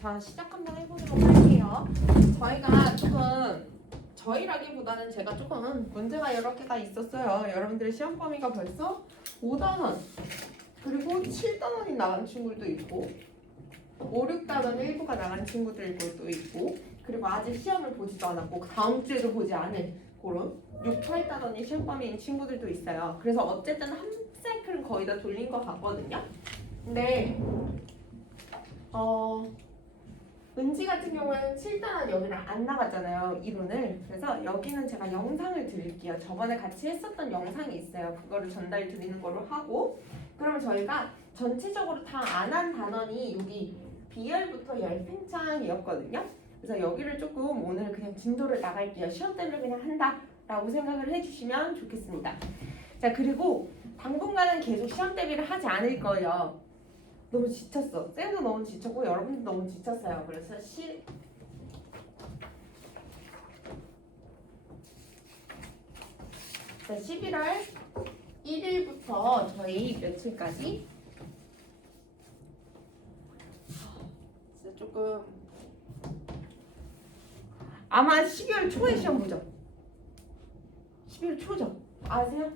자, 시작 한번 해보도록 할게요. 저희가 조금 저희라기보다는 제가 조금 문제가 여러 개가 있었어요. 여러분들의 시험 범위가 벌써 5단원 그리고 7단원이 나간 친구들도 있고 5, 6단원 일부가 나간 친구들도 있고 그리고 아직 시험을 보지도 않았고 다음 주에도 보지 않을 그런 6, 8단원이 시험 범위인 친구들도 있어요. 그래서 어쨌든 한 사이클은 거의 다 돌린 것 같거든요. 근데 은지 같은 경우에는 7단원 여기를 안 나갔잖아요. 이론을. 그래서 여기는 제가 영상을 드릴게요. 저번에 같이 했었던 영상이 있어요. 그거를 전달 드리는 걸로 하고 그러면 저희가 전체적으로 다 안 한 단원이 여기 B열부터 열팽창이었거든요. 그래서 여기를 조금 오늘 그냥 진도를 나갈게요. 시험 때문에 그냥 한다라고 생각을 해주시면 좋겠습니다. 자, 그리고 당분간은 계속 시험 대비를 하지 않을 거예요. 너무 지쳤어. 쌤도 너무 지쳤고 여러분도 너무 지쳤어요. 그래서 자, 11월 1일부터 저희 며칠까지 진짜 조금 아마 12월 초에 시험 보죠. 12월 초죠. 아세요?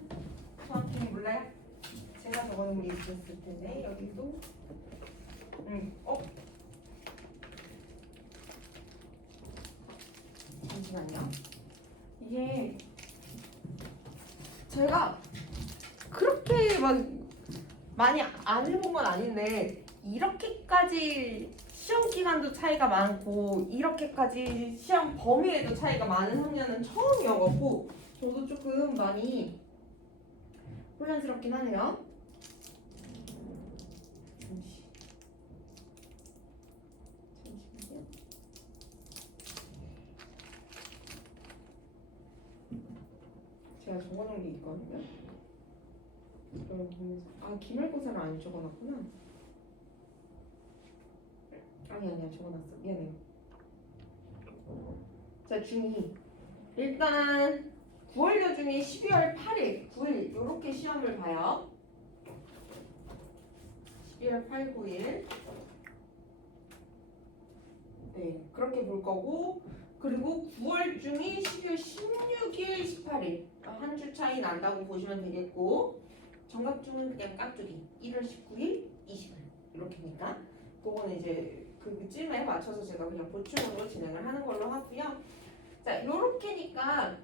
정확히 몰라요? 제가 적어놓은 게 있었을 텐데 여기도 잠시만요. 이게 제가 그렇게 막 많이 안 해본 건 아닌데 이렇게까지 시험 기간도 차이가 많고 이렇게까지 시험 범위에도 차이가 많은 학년은 처음이어갖고 저도 조금 많이 혼란스럽긴 하네요. 잠시만요. 제가 적어놓은 게 있거든요. 기말고사를 안 적어놨구나. 아니야 적어놨어. 미안해요. 자, 중2 일단 9월 여중이 12월 8일, 9일 이렇게 시험을 봐요. 12월 8, 9일 네, 그렇게 볼 거고 그리고 9월 중이 12월 16일, 18일 한 주 차이 난다고 보시면 되겠고 정각중은 그냥 깍두기 1월 19일, 20일 이렇게니까 그거는 이제 그쯤에 맞춰서 제가 그냥 보충으로 진행을 하는 걸로 하고요. 자, 요렇게니까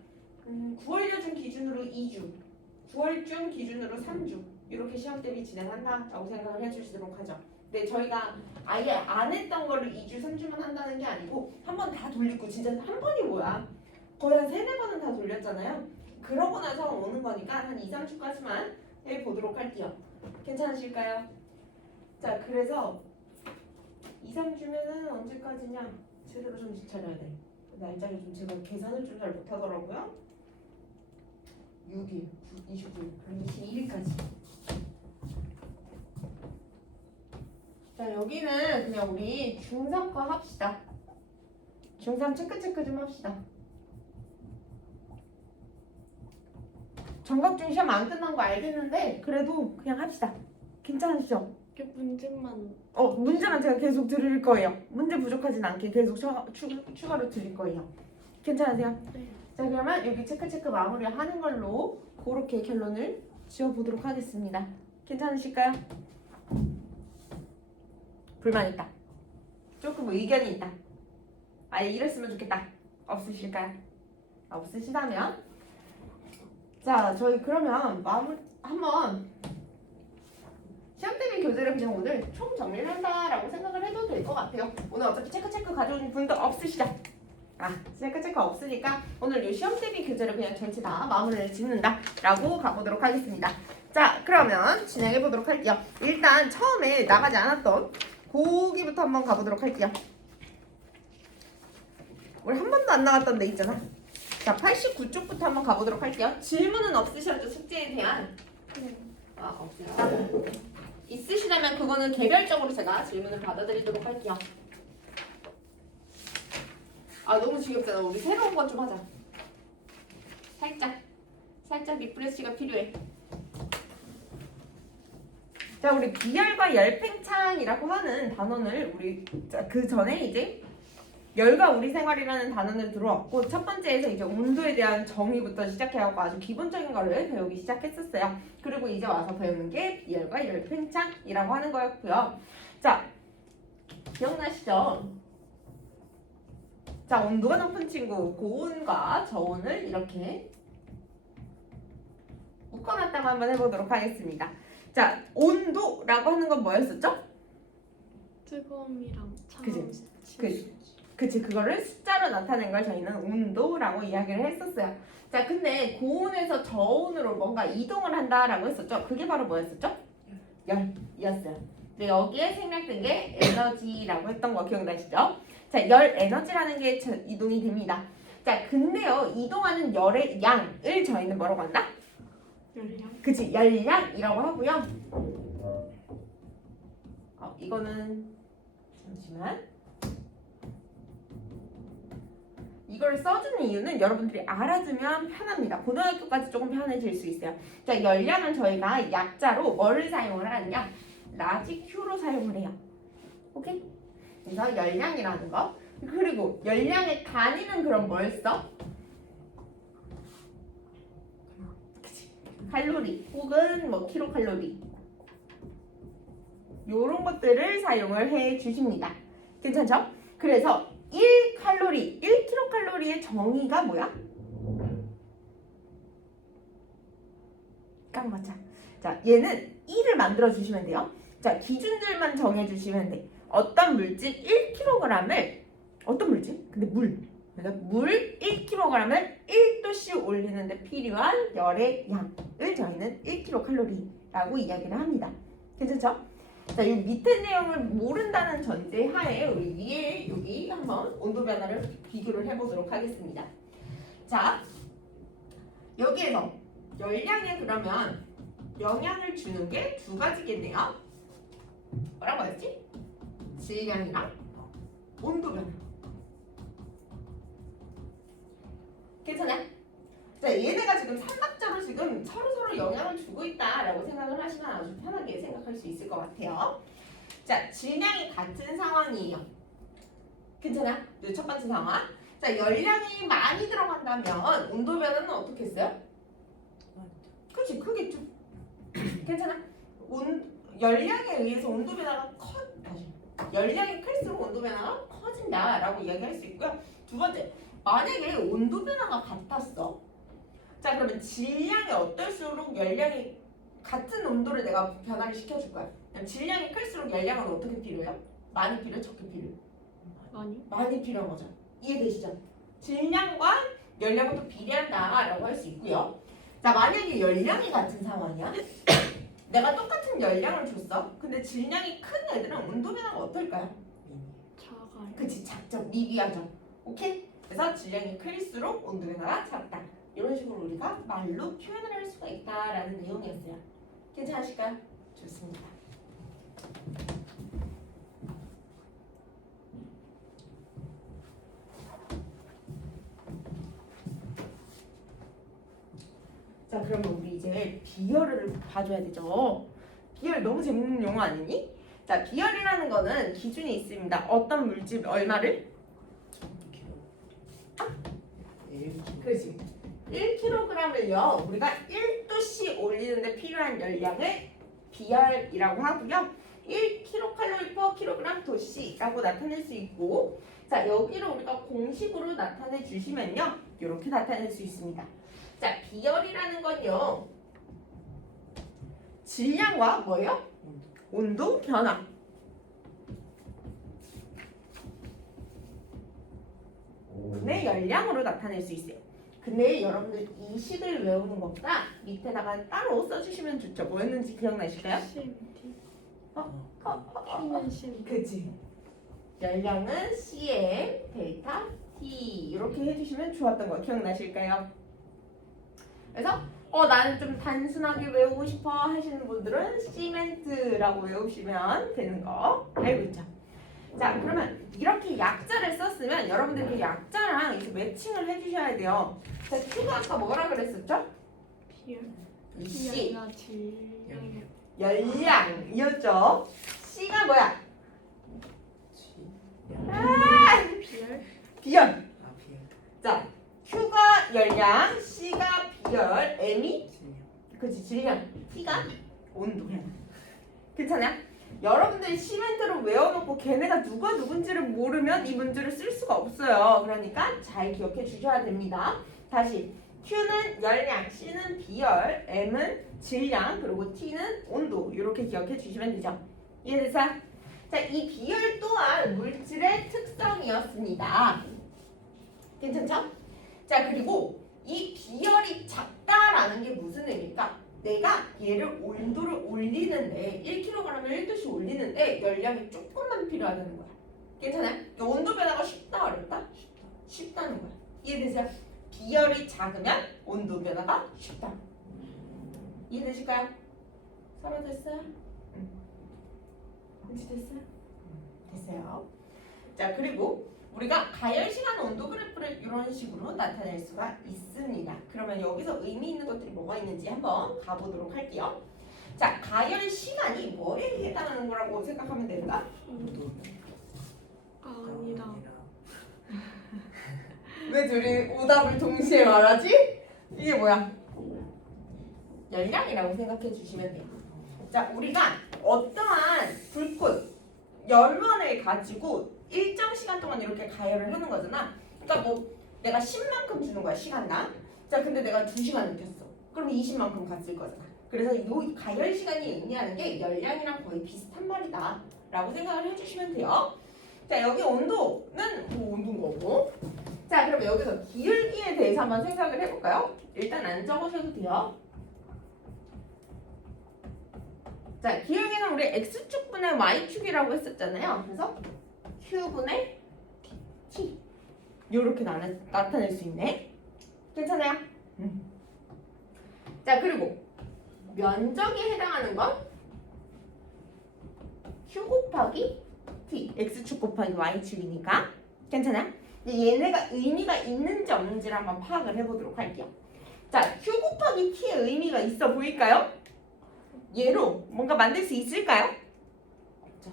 9월 여중 기준으로 2주, 9월 중 기준으로 3주 이렇게 시험 대비 진행한다라고 생각을 해주시도록 하죠. 근데 저희가 아예 안 했던 거를 2주, 3주만 한다는 게 아니고 한 번 다 돌리고 진짜 한 번이 뭐야? 거의 한 3, 4번은 다 돌렸잖아요. 그러고 나서 오는 거니까 한 2, 3주까지만 해보도록 할게요. 괜찮으실까요? 자, 그래서 2, 3주면은 언제까지냐? 제대로 정신 차려야 돼. 날짜를 좀 제가 계산을 좀 잘 못하더라고요. 6일, 29일, 그리고 22일까지. 자, 여기는 그냥 우리 중3 거 합시다. 중3 체크 좀 합시다. 정각중 시험 안 끝난 거 알겠는데 그래도 그냥 합시다. 괜찮으시죠? 문제만 제가 계속 드릴 거예요. 문제 부족하진 않게 계속 추가로 드릴 거예요. 괜찮으세요? 네. 자, 그러면 여기 체크 마무리 하는 걸로 그렇게 결론을 지어보도록 하겠습니다. 괜찮으실까요? 불만 있다. 조금 의견이 있다. 아예 이랬으면 좋겠다. 없으실까요? 없으시다면 자, 저희 그러면 한번 시험 대비 교재를 그냥 오늘 총 정리를 한다라고 생각을 해도 될 것 같아요. 오늘 어차피 체크 가져온 분도 없으시죠? 체크 없으니까 오늘 이 시험 대비 교재를 그냥 전체 다 마무리를 짓는다라고 가보도록 하겠습니다. 자, 그러면 진행해 보도록 할게요. 일단 처음에 나가지 않았던 고기부터 한번 가보도록 할게요. 우리 한 번도 안 나갔던 데 있잖아. 자, 89쪽부터 한번 가보도록 할게요. 질문은 없으셔도 숙제에 대한 없으시다. 있으시다면 그거는 개별적으로 제가 질문을 받아드리도록 할게요. 너무 지겹잖아. 우리 새로운 것 좀 하자. 살짝 리프레시가 필요해. 자, 우리 비열과 열팽창이라고 하는 단원을 우리 그 전에 이제 열과 우리 생활이라는 단원을 들어왔고 첫 번째에서 이제 온도에 대한 정의부터 시작해갖고 아주 기본적인 거를 배우기 시작했었어요. 그리고 이제 와서 배우는 게 비열과 열팽창이라고 하는 거였고요. 자, 기억나시죠? 자, 온도가 높은 친구 고온과 저온을 이렇게 묶어놨다가 한번 해보도록 하겠습니다. 자, 온도라고 하는 건 뭐였었죠? 뜨거움이랑 그치. 차가움. 그치, 그거를 숫자로 나타낸 걸 저희는 온도라고 이야기를 했었어요. 자, 근데 고온에서 저온으로 뭔가 이동을 한다라고 했었죠. 그게 바로 뭐였었죠? 열이었어요. 근데 여기에 생략된 게 에너지라고 했던 거 기억나시죠? 자, 열 에너지라는 게 이동이 됩니다. 자, 근데요, 이동하는 열의 양을 저희는 뭐라고 한다? 열량. 그치, 열량이라고 하고요. 이거는 잠시만. 이걸 써주는 이유는 여러분들이 알아두면 편합니다. 고등학교까지 조금 편해질 수 있어요. 자, 열량은 저희가 약자로 뭐를 사용을 하느냐? 라지 Q로 사용을 해요. 오케이? 그래서 열량이라는 거. 그리고 열량의 단위는 그럼 뭘 써? 그치. 칼로리 혹은 뭐 킬로칼로리. 요런 것들을 사용을 해 주십니다. 괜찮죠? 그래서 1칼로리, 1kcal의 정의가 뭐야? 까먹었죠? 자, 얘는 1을 만들어 주시면 돼요. 자, 기준들만 정해 주시면 돼. 어떤 물질 1kg을 어떤 물질? 근데 물. 그래서 물 1kg을 1도씩 올리는데 필요한 열의 양을 저희는 1kcal라고 이야기를 합니다. 괜찮죠? 자, 이 밑에 내용을 모른다는 전제 하에 우리 위에 여기 한번 온도 변화를 비교를 해보도록 하겠습니다. 자, 여기에서 열량에 그러면 영향을 주는 게 두 가지겠네요. 뭐라고 했지? 질량이랑 온도 변화. 괜찮아? 자, 얘네가 지금 삼각자로 지금 서로 영향을 주고 있다라고 생각을 하시면 아주 편하게 생각할 수 있을 것 같아요. 자, 질량이 같은 상황이에요. 괜찮아? 첫 번째 상황. 자, 열량이 많이 들어간다면 온도 변화는 어떻게 했어요? 그치, 크겠죠. 괜찮아? 열량에 의해서 온도 변화가 열량이 클수록 온도 변화가 커진다라고 이야기할 수 있고요. 두 번째, 만약에 온도 변화가 같았어. 자, 그러면 질량이 어떨수록 열량이 같은 온도를 내가 변화를 시켜줄 거야. 질량이 클수록 열량은 어떻게 필요해요? 많이 필요해? 적게 필요해? 많이 필요한 거죠. 이해되시죠? 질량과 열량은 또 비례한다라고 할 수 있고요. 자, 만약에 열량이 같은 상황이야. 내가 똑같은 열량을 줬어. 근데 질량이 큰 애들은 온도 변화가 어떨까요? 작아요. 그치, 작죠. 미비하죠. 오케이? 그래서 질량이 클수록 온도 변화가 작다. 이런 식으로 우리가 말로 표현을 할 수가 있다라는 내용이었어요. 괜찮으실까요? 좋습니다. 자, 그러면 우리 이제 비열을 봐줘야 되죠. 비열 너무 재밌는 용어 아니니? 자, 비열이라는 거는 기준이 있습니다. 어떤 물질 얼마를? 그렇지. 1kg을요 우리가 1도씩 올리는데 필요한 열량을 비열이라고 하고요. 1kcal/kg 도씨라고 나타낼 수 있고, 자, 여기를 우리가 공식으로 나타내 주시면요 이렇게 나타낼 수 있습니다. 자, 비열이라는 건요 질량과 뭐예요? 온도 변화. 의 열량으로 나타낼 수 있어요. 근데 여러분들 이 식을 외우는 것보다 밑에다가 따로 써주시면 좋죠. 뭐였는지 기억나실까요? CMT. P는 CMT. 그치. 열량은 CM, 데이터 T 이렇게 해주시면 좋았던 거 기억나실까요? 그래서 나는 좀 단순하게 외우고 싶어 하시는 분들은 시멘트라고 외우시면 되는 거 알고 있죠? 자, 그러면 이렇게 약자를 썼으면 여러분들 그 약자랑 이렇게 매칭을 해주셔야 돼요. 자, Q가 아까 뭐라 그랬었죠? 비열. C. 비열이나 질량. 열량이었죠. C가 뭐야? 비열. 비열. 아 비행 자, Q가 열량, C가 비열, M이 질량 그치 질량, T가 온도. 괜찮아요? 여러분들이 시멘트를 외워놓고 걔네가 누가 누군지를 모르면 이 문제를 쓸 수가 없어요. 그러니까 잘 기억해 주셔야 됩니다. 다시 Q는 열량, C는 비열, M은 질량, 그리고 T는 온도. 이렇게 기억해 주시면 되죠. 이해됐어? 자, 이 비열 또한 물질의 특성이었습니다. 괜찮죠? 자, 그리고 이 비열이 작다라는 게 무슨 의미일까? 내가 얘를 온도를 올리는데 1kg을 1도씩 올리는데 열량이 조금만 필요하다는 거야. 괜찮아요? 그러니까 온도 변화가 쉽다 어렵다? 쉽다는 거야. 이해되세요? 비열이 작으면 온도 변화가 쉽다. 이해되실까요? 설명됐어요? 응. 그치 됐어요? 됐어요. 자, 그리고 우리가 가열 시간 온도 그래프를 이런 식으로 나타낼 수가 있습니다. 그러면 여기서 의미 있는 것들이 뭐가 있는지 한번 가보도록 할게요. 자, 가열 시간이 뭐에 해당하는 거라고 생각하면 될까? 온도 아니다. 왜 둘이 오답을 동시에 말하지? 이게 뭐야? 열량이라고 생각해 주시면 돼요. 자, 우리가 어떠한 불꽃, 열원을 가지고 일정 시간 동안 이렇게 가열을 하는 거잖아. 그러니까 뭐 내가 10만큼 주는 거야, 시간당. 자, 근데 내가 2시간 느꼈어. 그럼 20만큼 갔을 거잖아. 그래서 이 가열 시간이 의미하는 게 열량이랑 거의 비슷한 말이다 라고 생각을 해주시면 돼요. 자, 여기 온도는 뭐 온도인 거고. 자, 그럼 여기서 기울기에 대해서 한번 생각을 해볼까요? 일단 안 적으셔도 돼요. 자, 기울기는 우리 X축분의 Y축이라고 했었잖아요. 그래서 Q분의 T 이렇게 나타낼 수 있네. 괜찮아요? 자, 그리고 면적에 해당하는 건 Q 곱하기 T, X축 곱하기 Y축이니까 괜찮아요? 이제 얘네가 의미가 있는지 없는지를 한번 파악을 해보도록 할게요. 자, Q 곱하기 T의 의미가 있어 보일까요? 얘로 뭔가 만들 수 있을까요? 없죠.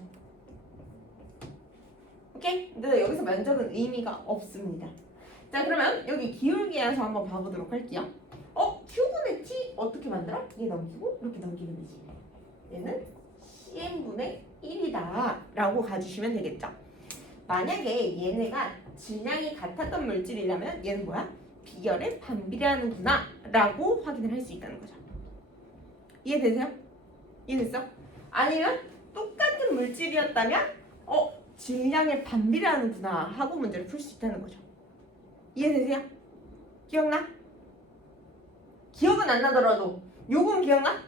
오케이? 근데 여기서 면적은 의미가 없습니다. 자, 그러면 여기 기울기에서 한번 봐보도록 할게요. Q분의 T 어떻게 만들어? 얘 넘기고 이렇게 넘기면 되지. 얘는 CN분의 1이다 라고 가주시면 되겠죠. 만약에 얘네가 질량이 같았던 물질이라면 얘는 뭐야? 비열에 반비례하는구나 라고 확인을 할 수 있다는 거죠. 이해되세요? 이해됐어? 아니면 똑같은 물질이었다면 질량에 반비례하는구나 하고 문제를 풀 수 있다는 거죠. 이해되세요? 기억나? 기억은 안 나더라도 요건 기억나?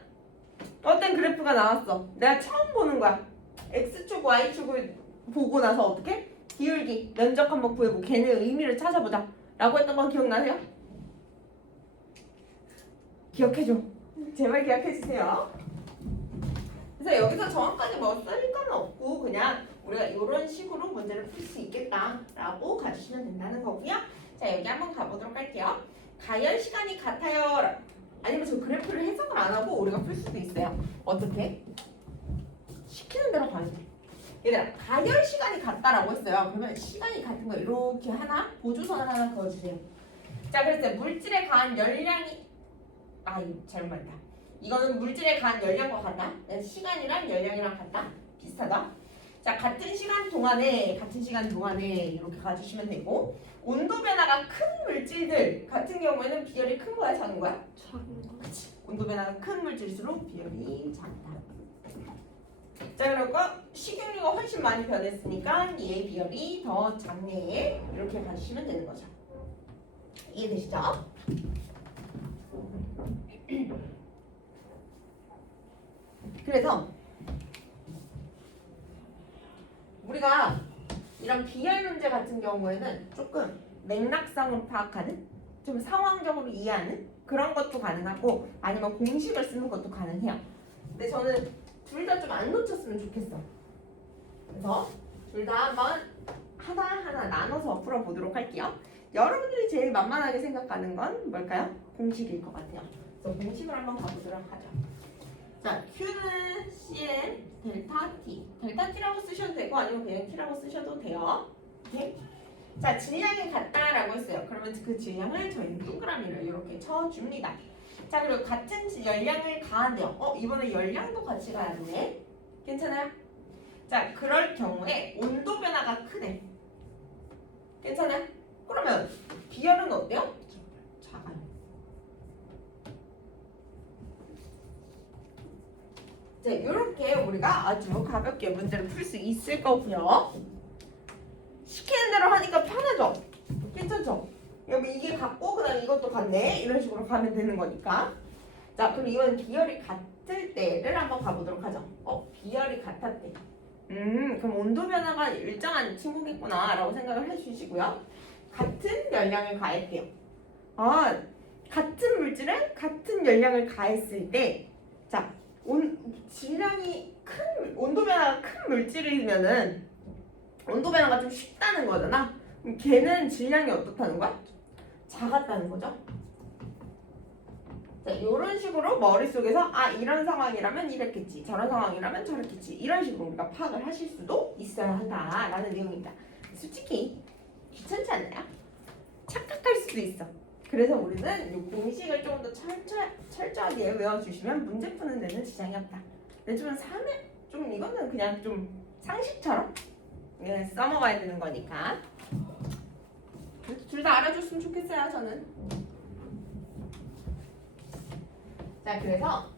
어떤 그래프가 나왔어. 내가 처음 보는 거야. X축, Y축을 보고 나서 어떻게? 기울기, 면적 한번 구해보고 걔네의 의미를 찾아보자 라고 했던 건 기억나세요? 기억해줘. 제발 기억해주세요. 그래서 여기서 정확하게 뭐 쓸 건 없고 그냥 우리가 이런 식으로 문제를 풀 수 있겠다라고 가주시면 된다는 거고요. 자, 여기 한번 가보도록 할게요. 가열 시간이 같아요. 아니면 저 그래프를 해석을 안 하고 우리가 풀 수도 있어요. 어떻게? 시키는 대로 가야 돼. 얘들아, 가열 시간이 같다라고 했어요. 그러면 시간이 같은 거 이렇게 하나 보조선을 하나 그어주세요. 자, 그래서 물질에 가한 열량이 잘못 말했다. 이거는 물질에 가한 열량과 같다. 시간이랑 열량이랑 같다. 비슷하다. 자, 같은 시간 동안에 이렇게 가주시면 되고, 온도 변화가 큰 물질들 같은 경우에는 비열이 큰 거야, 작은 거야? 작은 거. 그치. 온도 변화가 큰 물질일수록 비열이 작다. 자, 그리고 식용유가 훨씬 많이 변했으니까 얘의 비열이 더 작네. 이렇게 가주시면 되는 거죠. 이해되시죠? 그래서 우리가 이런 비열 문제 같은 경우에는 조금 맥락성을 파악하는, 좀 상황적으로 이해하는 그런 것도 가능하고 아니면 공식을 쓰는 것도 가능해요. 근데 저는 둘 다 좀 안 놓쳤으면 좋겠어. 그래서 둘 다 한번 하나하나 나눠서 풀어보도록 할게요. 여러분들이 제일 만만하게 생각하는 건 뭘까요? 공식일 것 같아요. 그래서 공식을 한번 가보도록 하죠. 자, Q는 CN 델타 T. 델타 T라고 쓰셔도 되고 아니면 그냥 T라고 쓰셔도 돼요. 오케이? 자, 질량이 같다라고 했어요. 그러면 그 질량을 저희는 동그라미를 이렇게 쳐줍니다. 자, 그리고 같은 열량을 가한대요. 이번에 열량도 같이 가야 되네. 괜찮아요? 자, 그럴 경우에 온도 변화가 크네. 괜찮아요? 그러면 비열은 어때요? 작아요. 자, 이렇게 우리가 아주 가볍게 문제를 풀 수 있을 거고요. 시키는 대로 하니까 편하죠? 괜찮죠? 여기 이게 같고 그다음 이것도 같네. 이런 식으로 가면 되는 거니까. 자, 그럼 이건 비열이 같을 때를 한번 가보도록 하죠. 비열이 같았대. 그럼 온도 변화가 일정한 친구겠구나 라고 생각을 해주시고요. 같은 열량을 가했대요. 같은 물질은 같은 열량을 가했을 때, 자, 질량이 큰, 온도 변화가 큰 물질이면은 온도 변화가 좀 쉽다는 거잖아. 그럼 걔는 질량이 어떻다는 거야? 작았다는 거죠. 자, 이런 식으로 머릿속에서 이런 상황이라면 이랬겠지, 저런 상황이라면 저랬겠지, 이런 식으로 우리가 파악을 하실 수도 있어야 한다라는 내용입니다. 솔직히 귀찮지 않나요? 착각할 수도 있어. 그래서 우리는 이 공식을 조금 더 철저하게 외워주시면 문제 푸는 데는 지장이 없다. 근데 좀 이거는 그냥 좀 상식처럼 써먹어야 되는 거니까. 둘 다 알아줬으면 좋겠어요, 저는. 자, 그래서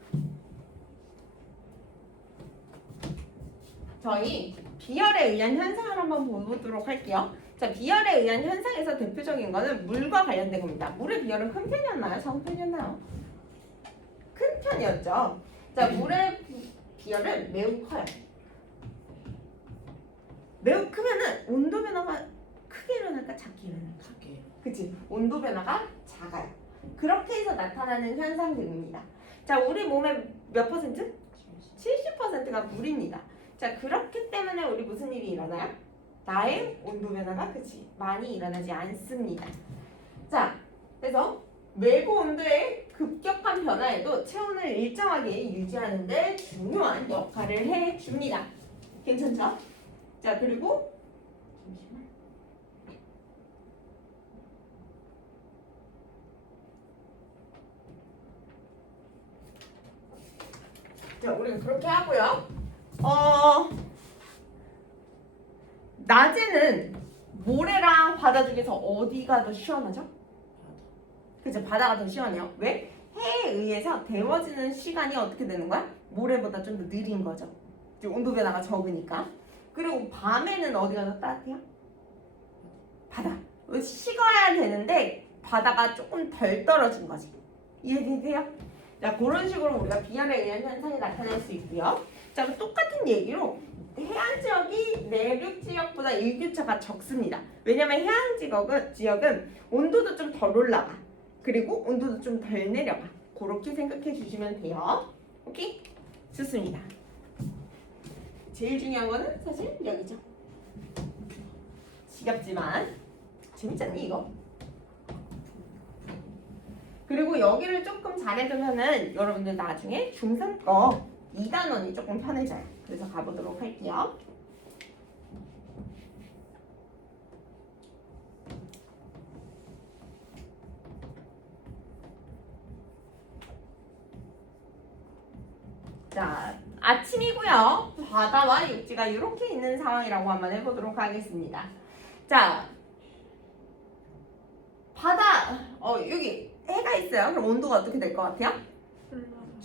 저희 비열에 의한 현상을 한번 보도록 할게요. 자, 비열에 의한 현상에서 대표적인 거는 물과 관련된 겁니다. 물의 비열은 큰 편이었나요? 작은 편이었나요? 큰 편이었죠. 자, 물의 비열은 매우 커요. 매우 크면은 온도 변화가 크게 일어날까 작게 일어날까? 작게. 그치? 온도 변화가 작아요. 그렇게 해서 나타나는 현상들입니다. 자, 우리 몸의 몇 퍼센트? 70%가 물입니다. 자, 그렇기 때문에 우리 무슨 일이 일어나요? 나의 온도 변화가 많이 일어나지 않습니다. 자, 그래서 외부 온도의 급격한 변화에도 체온을 일정하게 유지하는 데 중요한 역할을 해줍니다. 괜찮죠? 자, 그리고 잠시만. 자, 우리는 그렇게 하고요. 낮에는 모래랑 바다 중에서 어디가 더 시원하죠? 그죠? 바다가 더 시원해요. 왜? 해에 의해서 데워지는 시간이 어떻게 되는 거야? 모래보다 좀 더 느린 거죠. 이제 온도 변화가 적으니까. 그리고 밤에는 어디가 더 따뜻해요? 바다. 식어야 되는데 바다가 조금 덜 떨어진 거지. 이해되세요? 자, 그런 식으로 우리가 비열에 의한 현상이 나타날 수 있고요. 자, 똑같은 얘기로 해안 지역이 내륙 지역보다 일교차가 적습니다. 왜냐면 해안 지역은 온도도 좀 덜 올라가. 그리고 온도도 좀 덜 내려가. 그렇게 생각해 주시면 돼요. 오케이? 좋습니다. 제일 중요한 거는 사실 여기죠. 지겹지만 재밌잖니 이거? 그리고 여기를 조금 잘해두면은 여러분들 나중에 중3 거 2단원이 조금 편해져요. 그래서 가보도록 할게요. 자, 아침이고요. 바다와 육지가 이렇게 있는 상황이라고 한번 해보도록 하겠습니다. 자, 바다, 여기 해가 있어요. 그럼 온도가 어떻게 될 것 같아요?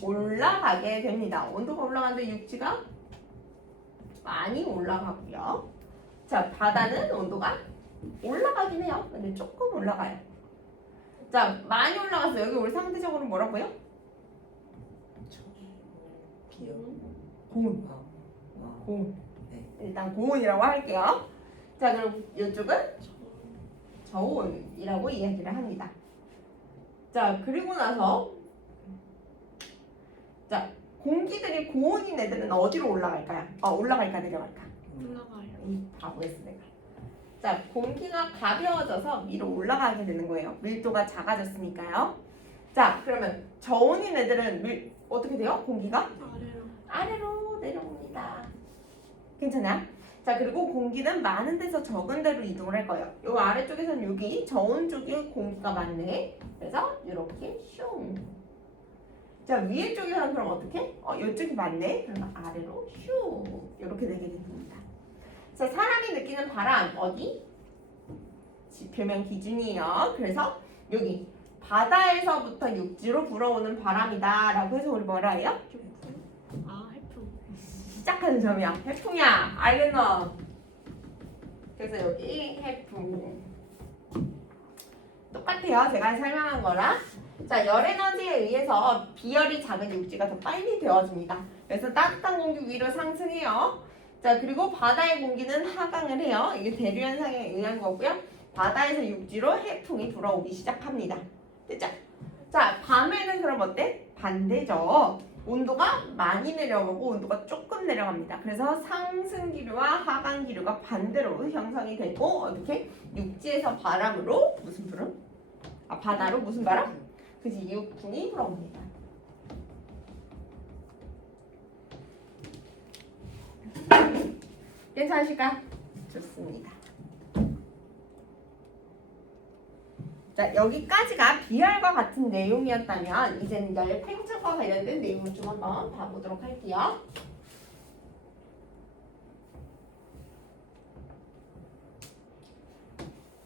올라가게 됩니다. 온도가 올라가는데 육지가 많이 올라가고요. 자, 바다는 온도가 올라가긴 해요. 근데 조금 올라가요. 자, 많이 올라갔어요. 여기 우리 상대적으로 뭐라고요? 비요. 고온. 와. 고온. 네. 일단 고온이라고 할게요. 자, 그럼 이쪽은 저온이라고 이야기를 합니다. 자, 그리고 나서 자, 공기들이 고온인 애들은 어디로 올라갈까요? 올라갈까 내려갈까? 올라가요. 이 바보였어 내가. 자, 공기가 가벼워져서 위로 올라가게 되는 거예요. 밀도가 작아졌으니까요. 자, 그러면 저온인 애들은 어떻게 돼요? 공기가 아래로. 아래로 내려옵니다. 괜찮아요? 자, 그리고 공기는 많은 데서 적은 데로 이동을 할 거예요. 요 아래쪽에서는 여기 저온 쪽에 공기가 많네. 그래서 이렇게 슝. 자, 위에 쪽에서는 그럼 어떻게? 이쪽이 많네. 그러면 아래로 슝. 이렇게 되게 됩니다. 자, 사람이 느끼는 바람 어디? 지표면 기준이에요. 그래서 여기 바다에서부터 육지로 불어오는 바람이다 라고 해서 우리 뭐라 해요? 아, 해풍. 시작하는 점이야. 해풍이야. 알겠노? 그래서 여기 해풍. 똑같아요. 제가 설명한 거랑. 자, 열 에너지에 의해서 비열이 작은 육지가 더 빨리 데워집니다. 그래서 따뜻한 공기 위로 상승해요. 자, 그리고 바다의 공기는 하강을 해요. 이게 대류 현상에 의한 거고요. 바다에서 육지로 해풍이 불어오기 시작합니다. 됐죠? 자, 밤에는 그럼 어때? 반대죠. 온도가 많이 내려가고 온도가 조금 내려갑니다. 그래서 상승 기류와 하강 기류가 반대로 형성이 되고 어떻게? 육지에서 바람으로 무슨 불음? 바다로 무슨 바람? 그지, 육풍이 불어옵니다. 괜찮으실까? 좋습니다. 자, 여기까지가 비열과 같은 내용이었다면 이제는 열팽창과 관련된 내용을 좀 한번 봐보도록 할게요.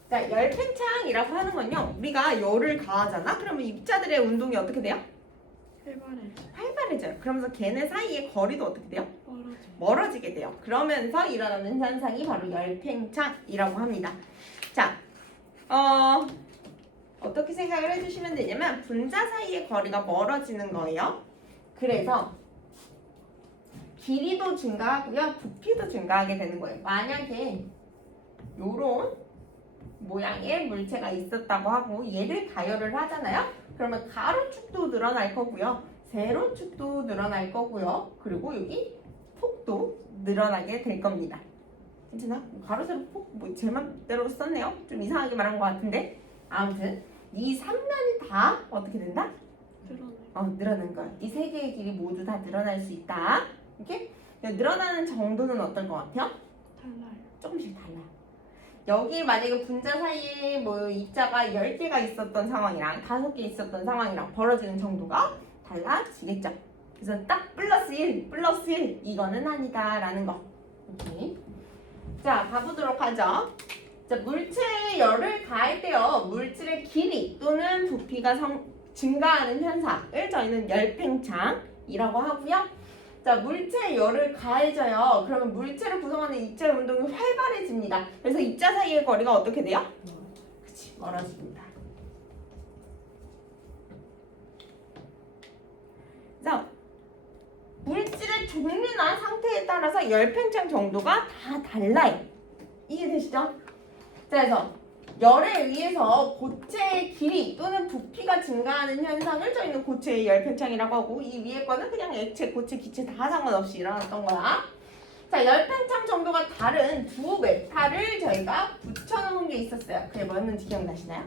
자, 열팽창이라고 하는 건요, 우리가 열을 가하잖아? 그러면 입자들의 운동이 어떻게 돼요? 활발해져. 활발해져요. 그러면서 걔네 사이의 거리도 어떻게 돼요? 멀어져. 멀어지게 돼요. 그러면서 일어나는 현상이 바로 열팽창이라고 합니다. 자, 어떻게 생각을 해주시면 되냐면 분자 사이의 거리가 멀어지는 거예요. 그래서 길이도 증가하고요, 부피도 증가하게 되는 거예요. 만약에 요런 모양의 물체가 있었다고 하고 얘를 가열을 하잖아요. 그러면 가로축도 늘어날 거고요, 세로축도 늘어날 거고요, 그리고 여기 폭도 늘어나게 될 겁니다. 괜찮아? 가로, 세로, 폭, 제 맘대로 썼네요. 좀 이상하게 말한 것 같은데 아무튼 이 3면이 다 어떻게 된다? 드러내. 늘어난 거야. 이 세 개의 길이 모두 다 늘어날 수 있다. 이렇게 늘어나는 정도는 어떨 것 같아요? 달라요. 조금씩 달라요. 여기 만약에 분자 사이에 뭐 입자가 10개가 있었던 상황이랑 5개 있었던 상황이랑 벌어지는 정도가 달라지겠죠. 그래서 딱 플러스 1, 플러스 1 이거는 아니다 라는 거. 오케이. 자, 가보도록 하죠. 자, 물체에 열을 가할 때요, 물질의 길이 또는 부피가 증가하는 현상을 저희는 열팽창이라고 하고요. 자, 물체에 열을 가해져요. 그러면 물체를 구성하는 입자의 운동이 활발해집니다. 그래서 입자 사이의 거리가 어떻게 돼요? 그치, 멀어집니다. 그래서 물질의 종류나 상태에 따라서 열팽창 정도가 다 달라요. 이해되시죠? 자, 그래서 열에 의해서 고체의 길이 또는 부피가 증가하는 현상을 저희는 고체의 열팽창이라고 하고, 이 위에 거는 그냥 액체, 고체, 기체 다 상관없이 일어났던 거야. 자, 열팽창 정도가 다른 두 메탈을 저희가 붙여놓은 게 있었어요. 그게 뭐였는지 기억나시나요?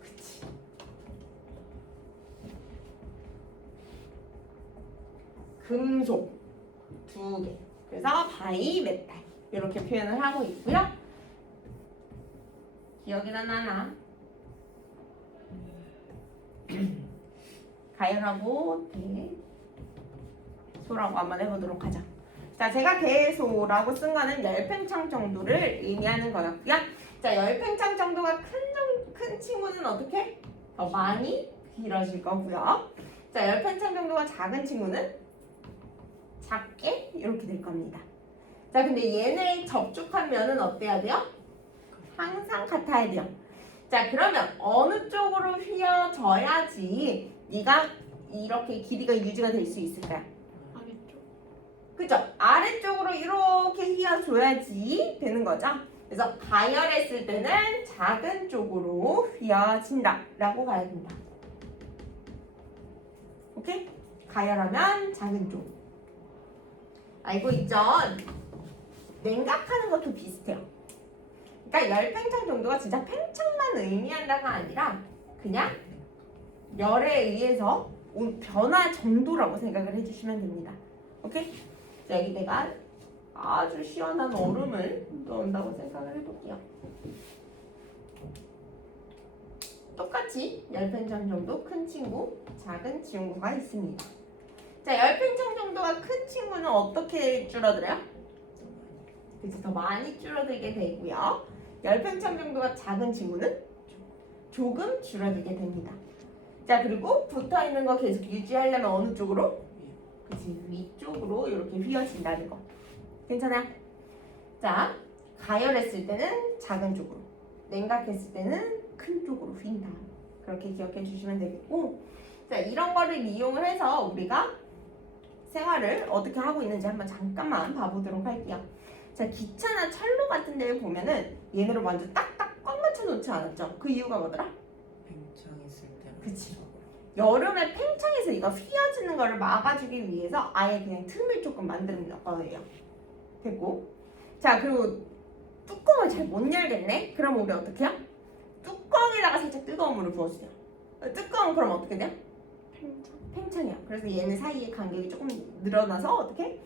그치. 금속 두 개. 그래서 바이 메탈 이렇게 표현을 하고 있고요. 기억이 나나? 가열하고 대소라고 한번 해보도록 하죠. 자, 제가 대소라고 쓴 거는 열팽창 정도를 의미하는 거였고요. 자, 열팽창 정도가 큰 친구는 어떻게? 더 많이 길어질 거고요. 자, 열팽창 정도가 작은 친구는 작게 이렇게 될 겁니다. 자, 근데 얘네 접촉한 면은 어때야 돼요? 항상 같아야 돼요. 자, 그러면 어느 쪽으로 휘어져야지 얘가 이렇게 길이가 유지가 될 수 있을까요? 아래쪽. 그죠? 아래쪽으로 이렇게 휘어줘야지 되는 거죠. 그래서 가열했을 때는 작은 쪽으로 휘어진다 라고 가야 된다. 오케이? 가열하면 작은 쪽. 알고 있죠? 냉각하는 것도 비슷해요. 그러니까 열팽창 정도가 진짜 팽창만 의미한다가 아니라 그냥 열에 의해서 변화 정도라고 생각을 해주시면 됩니다. 오케이? 자, 여기 내가 아주 시원한 얼음을 넣는다고 생각을 해볼게요. 똑같이 10펜창 정도 큰 친구, 작은 친구가 있습니다. 자, 10펜창 정도가 큰 친구는 어떻게 줄어들어요? 그치, 더 많이 줄어들게 되고요. 10펜창 정도가 작은 친구는 조금 줄어들게 됩니다. 자, 그리고 붙어있는 거 계속 유지하려면 어느 쪽으로? 그치, 위쪽으로 이렇게 휘어진다는 거. 괜찮아요? 자, 가열했을 때는 작은 쪽으로, 냉각했을 때는 큰 쪽으로 휜다. 그렇게 기억해 주시면 되겠고, 자, 이런 거를 이용을 해서 우리가 생활을 어떻게 하고 있는지 한번 잠깐만 봐보도록 할게요. 자, 기차나 철로 같은 데 보면은 얘네를 완전 딱딱 꽉 맞춰 놓지 않았죠? 그 이유가 뭐더라? 팽창했을 때는 그치. 여름에 팽창해서 이거 휘어지는 거를 막아주기 위해서 아예 그냥 틈을 조금 만드는 거예요. 됐고, 자, 그리고 뚜껑을 잘 못 열겠네? 그럼 우리 어떻게 해요? 뚜껑에다가 살짝 뜨거운 물을 부어주세요. 뚜껑은 그럼 어떻게 돼요? 팽창이요. 그래서 얘네 사이의 간격이 조금 늘어나서 어떻게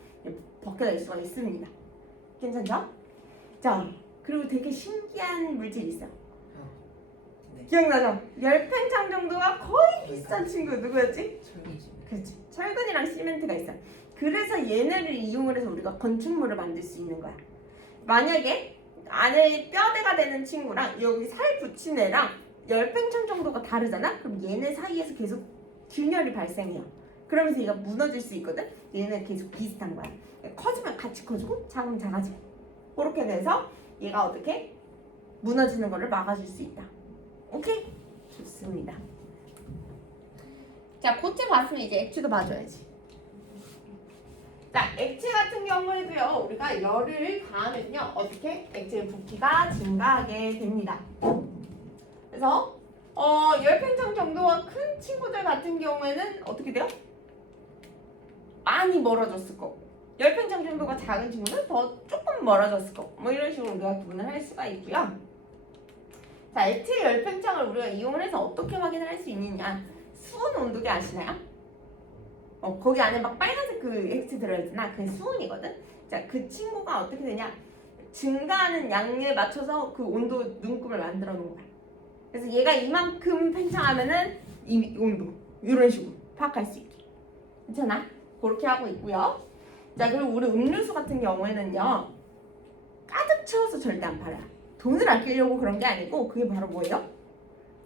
벗겨낼 수가 있습니다. 괜찮죠? 자, 그리고 되게 신기한 물질이 있어요. 네. 기억나죠? 10팽창 정도가 거의 비슷한 친구 누구였지? 철기지. 그렇지. 철근이랑 시멘트가 있어요. 그래서 얘네를 이용을 해서 우리가 건축물을 만들 수 있는 거야. 만약에 안에 뼈대가 되는 친구랑 여기 살 붙인 애랑 10팽창 정도가 다르잖아? 그럼 얘네 사이에서 계속 균열이 발생해요. 그러면서 얘가 무너질 수 있거든? 얘는 계속 비슷한 거야. 커지면 같이 커지고 작으면 작아지고 그렇게 돼서 얘가 어떻게 무너지는 거를 막아줄 수 있다. 오케이? 좋습니다. 자, 고체 봤으면 이제 액체도 봐줘야지. 자, 액체 같은 경우에도요, 우리가 열을 가하면요, 어떻게? 액체의 부피가 증가하게 됩니다. 그래서 10팽창 정도가 큰 친구들 같은 경우에는 어떻게 돼요? 많이 멀어졌을 거고, 10팽창 정도가 작은 친구는 더 조금 멀어졌을 거고, 뭐 이런 식으로 우리가 구분을 할 수가 있고요. 자, 액체의 10팽창을 우리가 이용을 해서 어떻게 확인을 할 수 있느냐? 수은 온도계 아시나요? 거기 안에 막 빨간색 그 액체 들어있잖아. 그게 수은이거든. 자, 그 친구가 어떻게 되냐? 증가하는 양에 맞춰서 그 온도 눈금을 만들어 놓은 거야. 그래서 얘가 이만큼 팽창하면은 이 온도 이런 식으로 파악할 수 있게. 괜찮아? 그렇게 하고 있고요. 자, 그리고 우리 음료수 같은 경우에는요, 가득 채워서 절대 안 팔아요. 돈을 아끼려고 그런 게 아니고 그게 바로 뭐예요?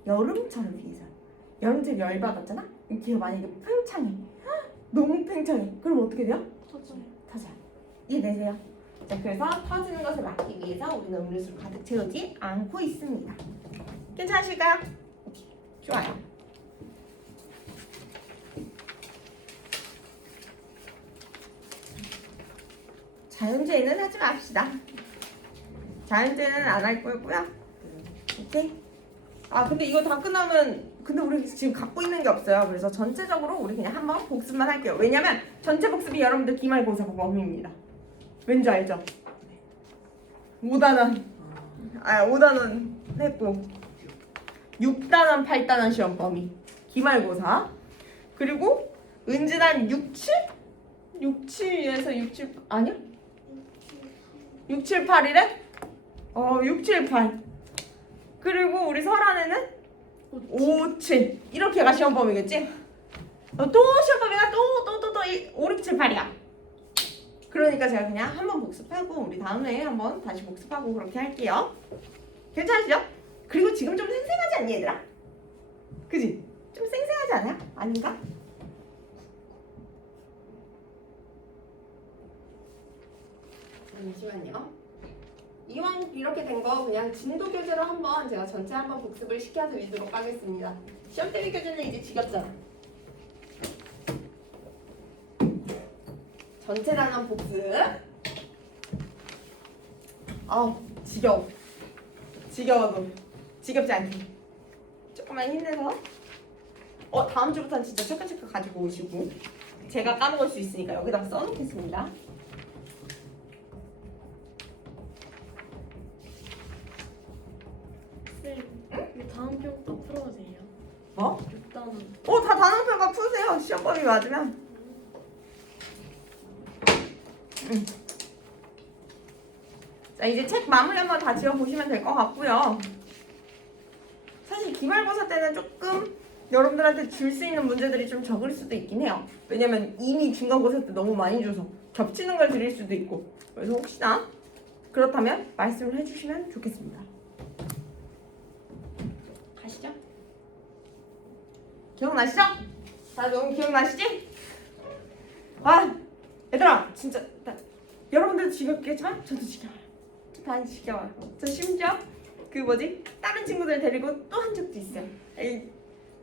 여름철을 위해서. 여름철 열 받았잖아? 이게 만약에 팽창해. 너무 팽창해. 그럼 어떻게 돼요? 터져요. 이해되세요? 자, 그래서 터지는 것을 막기 위해서 우리는 음료수를 가득 채우지 않고 있습니다. 괜찮으실까요? 오케이. 좋아요. 자연재해는 하지 맙시다. 자연재해는 안 할 거고요. 오케이? 아, 근데 이거 다 끝나면 근데 우리 지금 갖고 있는 게 없어요. 그래서 전체적으로 우리 그냥 한번 복습만 할게요. 왜냐면 전체 복습이 여러분들 기말고사 범위입니다. 왠지 알죠? 5단원 5단원 했고 6단원 8단원 시험 범위 기말고사. 그리고 은진한 67? 67에서 67 아니야? 6, 7, 8이래? 6, 7, 8. 그리고 우리 설안에는 5, 7 이렇게가 시험 범위겠지? 또 시험 범위가 또 5, 6, 7, 8이야. 그러니까 제가 그냥 한번 복습하고 우리 다음에 한번 다시 복습하고 그렇게 할게요. 괜찮으시죠? 그리고 지금 좀 생생하지 않니 얘들아? 그지? 좀 생생하지 않아? 아닌가? 잠시만요. 이왕 이렇게 된 거 그냥 진도 교재로 한번 제가 전체 한번 복습을 시켜드리도록 하겠습니다. 시험 대비 교재는 이제 지겹잖아. 전체 단원 복습. 지겨워. 지겨워도 지겹지 않게 조금만 힘내서 다음 주부터는 진짜 체크체크 가지고 오시고 제가 까먹을 수 있으니까 여기다 써놓겠습니다. 쌤, 이거 다음 편부터 풀어도 돼요? 뭐? 6단원. 다 단원평가 푸세요. 시험범위 맞으면. 자, 이제 책 마무리 한번 다 지어보시면 될 것 같고요. 사실 기말고사 때는 조금 여러분들한테 줄 수 있는 문제들이 좀 적을 수도 있긴 해요. 왜냐면 이미 중간고사 때 너무 많이 줘서 겹치는 걸 드릴 수도 있고. 그래서 혹시나 그렇다면 말씀을 해주시면 좋겠습니다. 가시죠. 기억나시죠? 다 너무 기억나시지? 아, 얘들아, 진짜 여러분들도 지겹겠지만 저도 지겨워요. 많이 지겨워요. 저 심지어 다른 친구들 데리고 또 한 적도 있어요.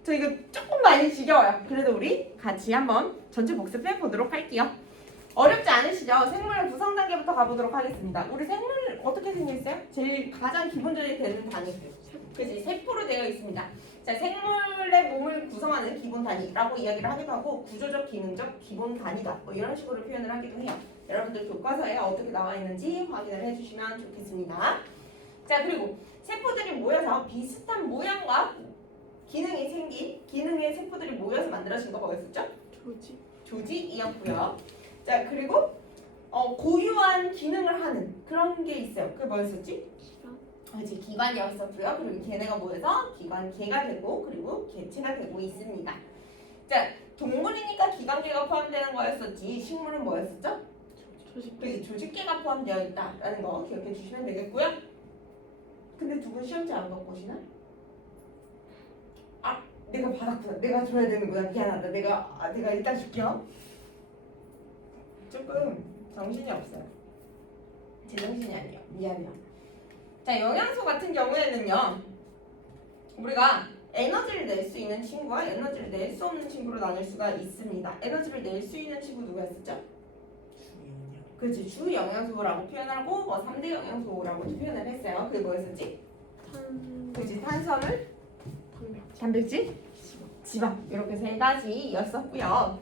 저 이거 조금 많이 지겨워요. 그래도 우리 같이 한번 전체 복습해 보도록 할게요. 어렵지 않으시죠? 생물 구성 단계부터 가보도록 하겠습니다. 우리 생물 어떻게 생겼어요? 제일 가장 기본적이 되는 단위. 그치? 세포로 되어 있습니다. 자, 생물의 몸을 구성하는 기본 단위라고 이야기를 하기도 하고 구조적, 기능적 기본 단위다. 뭐 이런 식으로 표현을 하기도 해요. 여러분들 교과서에 어떻게 나와 있는지 확인을 해주시면 좋겠습니다. 자, 그리고 세포들이 모여서 비슷한 모양과 기능이 생긴 기능의 세포들이 모여서 만들어진 거 뭐였었죠? 조직이었고요. 자, 그리고 고유한 기능을 하는 그런 게 있어요. 그게 뭐였었지? 이제 기관이었었고요. 그리고 걔네가 모여서 기관계가 되고 그리고 개체가 되고 있습니다. 자, 동물이니까 기관계가 포함되는 거였었지 식물은 뭐였었죠? 조직계가 포함되어 있다라는 거 기억해 주시면 되겠고요. 근데 두 분 시험지 안 갖고 오시나? 아, 내가 받았구나. 내가 줘야 되는구나. 미안하다. 내가 일단 줄게요. 조금 정신이 없어요. 제 정신이 아니에요. 미안해요. 자, 영양소 같은 경우에는요. 우리가 에너지를 낼 수 있는 친구와 에너지를 낼 수 없는 친구로 나눌 수가 있습니다. 에너지를 낼 수 있는 친구 누구였었죠? 그렇지. 주 영양소라고 표현하고 3대 영양소라고 표현을 했어요. 그게 뭐였었지? 그렇지. 탄수화물, 단백질, 지방 이렇게 세 가지였었고요.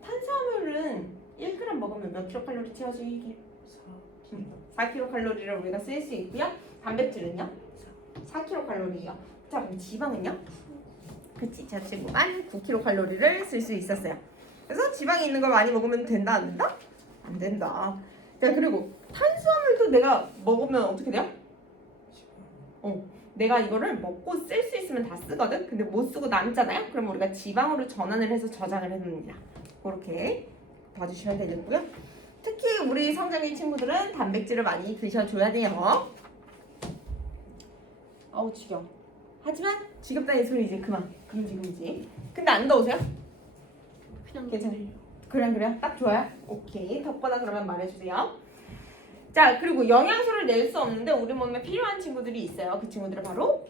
탄수화물은 1g 먹으면 몇 킬로칼로리 채워주기? 4kcal를 우리가 쓸 수 있고요. 단백질은요? 4kcal이요. 자, 그럼 지방은요? 그치, 저 친구만 9kcal를 쓸 수 있었어요. 그래서 지방이 있는 걸 많이 먹으면 된다, 안 된다? 안 된다. 자, 그리고 탄수화물도 내가 먹으면 어떻게 돼요? 내가 이거를 먹고 쓸 수 있으면 다 쓰거든? 근데 못 쓰고 남잖아요? 그럼 우리가 지방으로 전환을 해서 저장을 해놓습니다. 그렇게 봐주시면 되겠고요. 특히 우리 성장기 친구들은 단백질을 많이 드셔줘야 돼요. 아우 지겨워. 하지만 지겹다는 소리 이제 그만. 금지. 근데 안 더우세요? 그냥 괜찮아요. 그래요? 딱 좋아요? 오케이. 덥거나 그러면 말해주세요. 자, 그리고 영양소를 낼 수 없는데 우리 몸에 필요한 친구들이 있어요. 그 친구들은 바로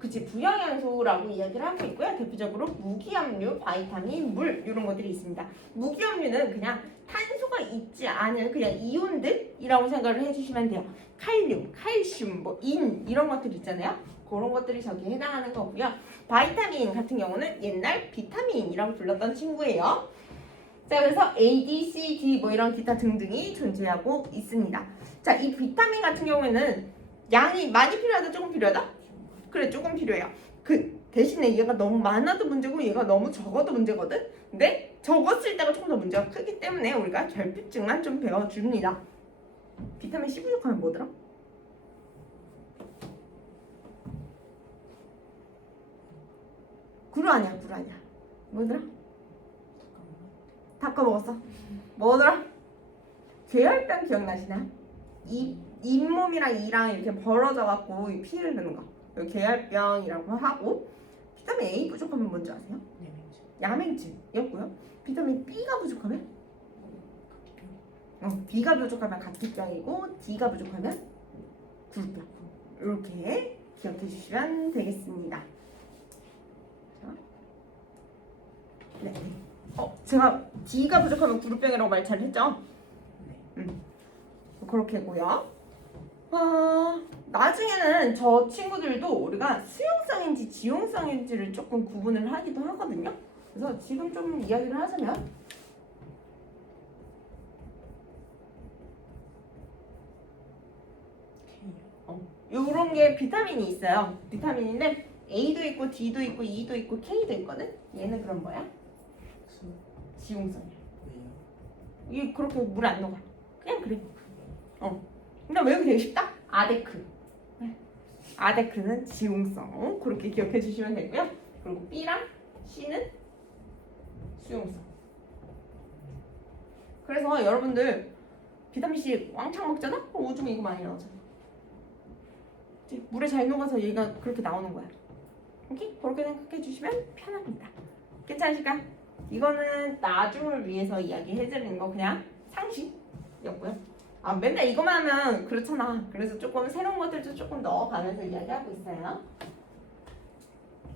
부영양소라고 이야기를 하고 있고요. 대표적으로 무기압류, 바이타민, 물 이런 것들이 있습니다. 무기압류는 그냥 탄소가 있지 않은 그냥 이온들이라고 생각을 해주시면 돼요. 칼륨, 칼슘, 인 이런 것들 있잖아요. 그런 것들이 저기에 해당하는 거고요. 바이타민 같은 경우는 옛날 비타민이라고 불렀던 친구예요. 자, 그래서 A, D, C, D 이런 기타 등등이 존재하고 있습니다. 자, 이 비타민 같은 경우에는 양이 많이 필요하다, 조금 필요하다? 그래, 조금 필요해요. 그 대신에 얘가 너무 많아도 문제고 얘가 너무 적어도 문제거든? 근데 적었을 때가 조금 더 문제가 크기 때문에 우리가 결핍증만 좀 배워줍니다. 비타민 C 부족하면 뭐더라? 구루 아니야. 뭐더라? 다 까먹었어. 뭐더라? 괴혈병 기억나시나요? 잇몸이랑 이랑 이렇게 벌어져 갖고 피 흐르는 거. 괴혈병이라고 하고 비타민 A 부족하면 뭔지 아세요? 야맹증이었고요. 비타민 B가 부족하면 B가 부족하면 각기병이고 D가 부족하면 구루병. 이렇게 기억해 주시면 되겠습니다. 자. 네. 제가 D가 부족하면 구루병이라고 말 잘했죠? 그렇게고요. 나중에는 저 친구들도 우리가 수용성인지 지용성인지를 조금 구분을 하기도 하거든요. 그래서 지금 좀 이야기를 하자면 요런 게 비타민이 있어요. 비타민인데 A도 있고 D도 있고 E도 있고 K도 있거든. 얘는 그럼 뭐야? 수 지용성이야. 왜요? 이게 그렇게 물 안 녹아. 그냥 그래. 근데 외우기 되게 쉽다. 아데크. 네. 아데크는 지용성. 그렇게 기억해 주시면 되고요. 그리고 B랑 C는 수용성. 그래서 여러분들 비타민 C 왕창 먹잖아? 그럼 오줌에 이거 많이 나오잖아. 이제 물에 잘 녹아서 얘가 그렇게 나오는 거야. 오케이? 그렇게 생각해 주시면 편합니다. 괜찮으실까? 이거는 나중을 위해서 이야기해드리는 거 그냥 상식이었고요. 아 맨날 이거만 하면 그렇잖아. 그래서 조금 새로운 것들도 조금 넣어가면서 이야기하고 있어요.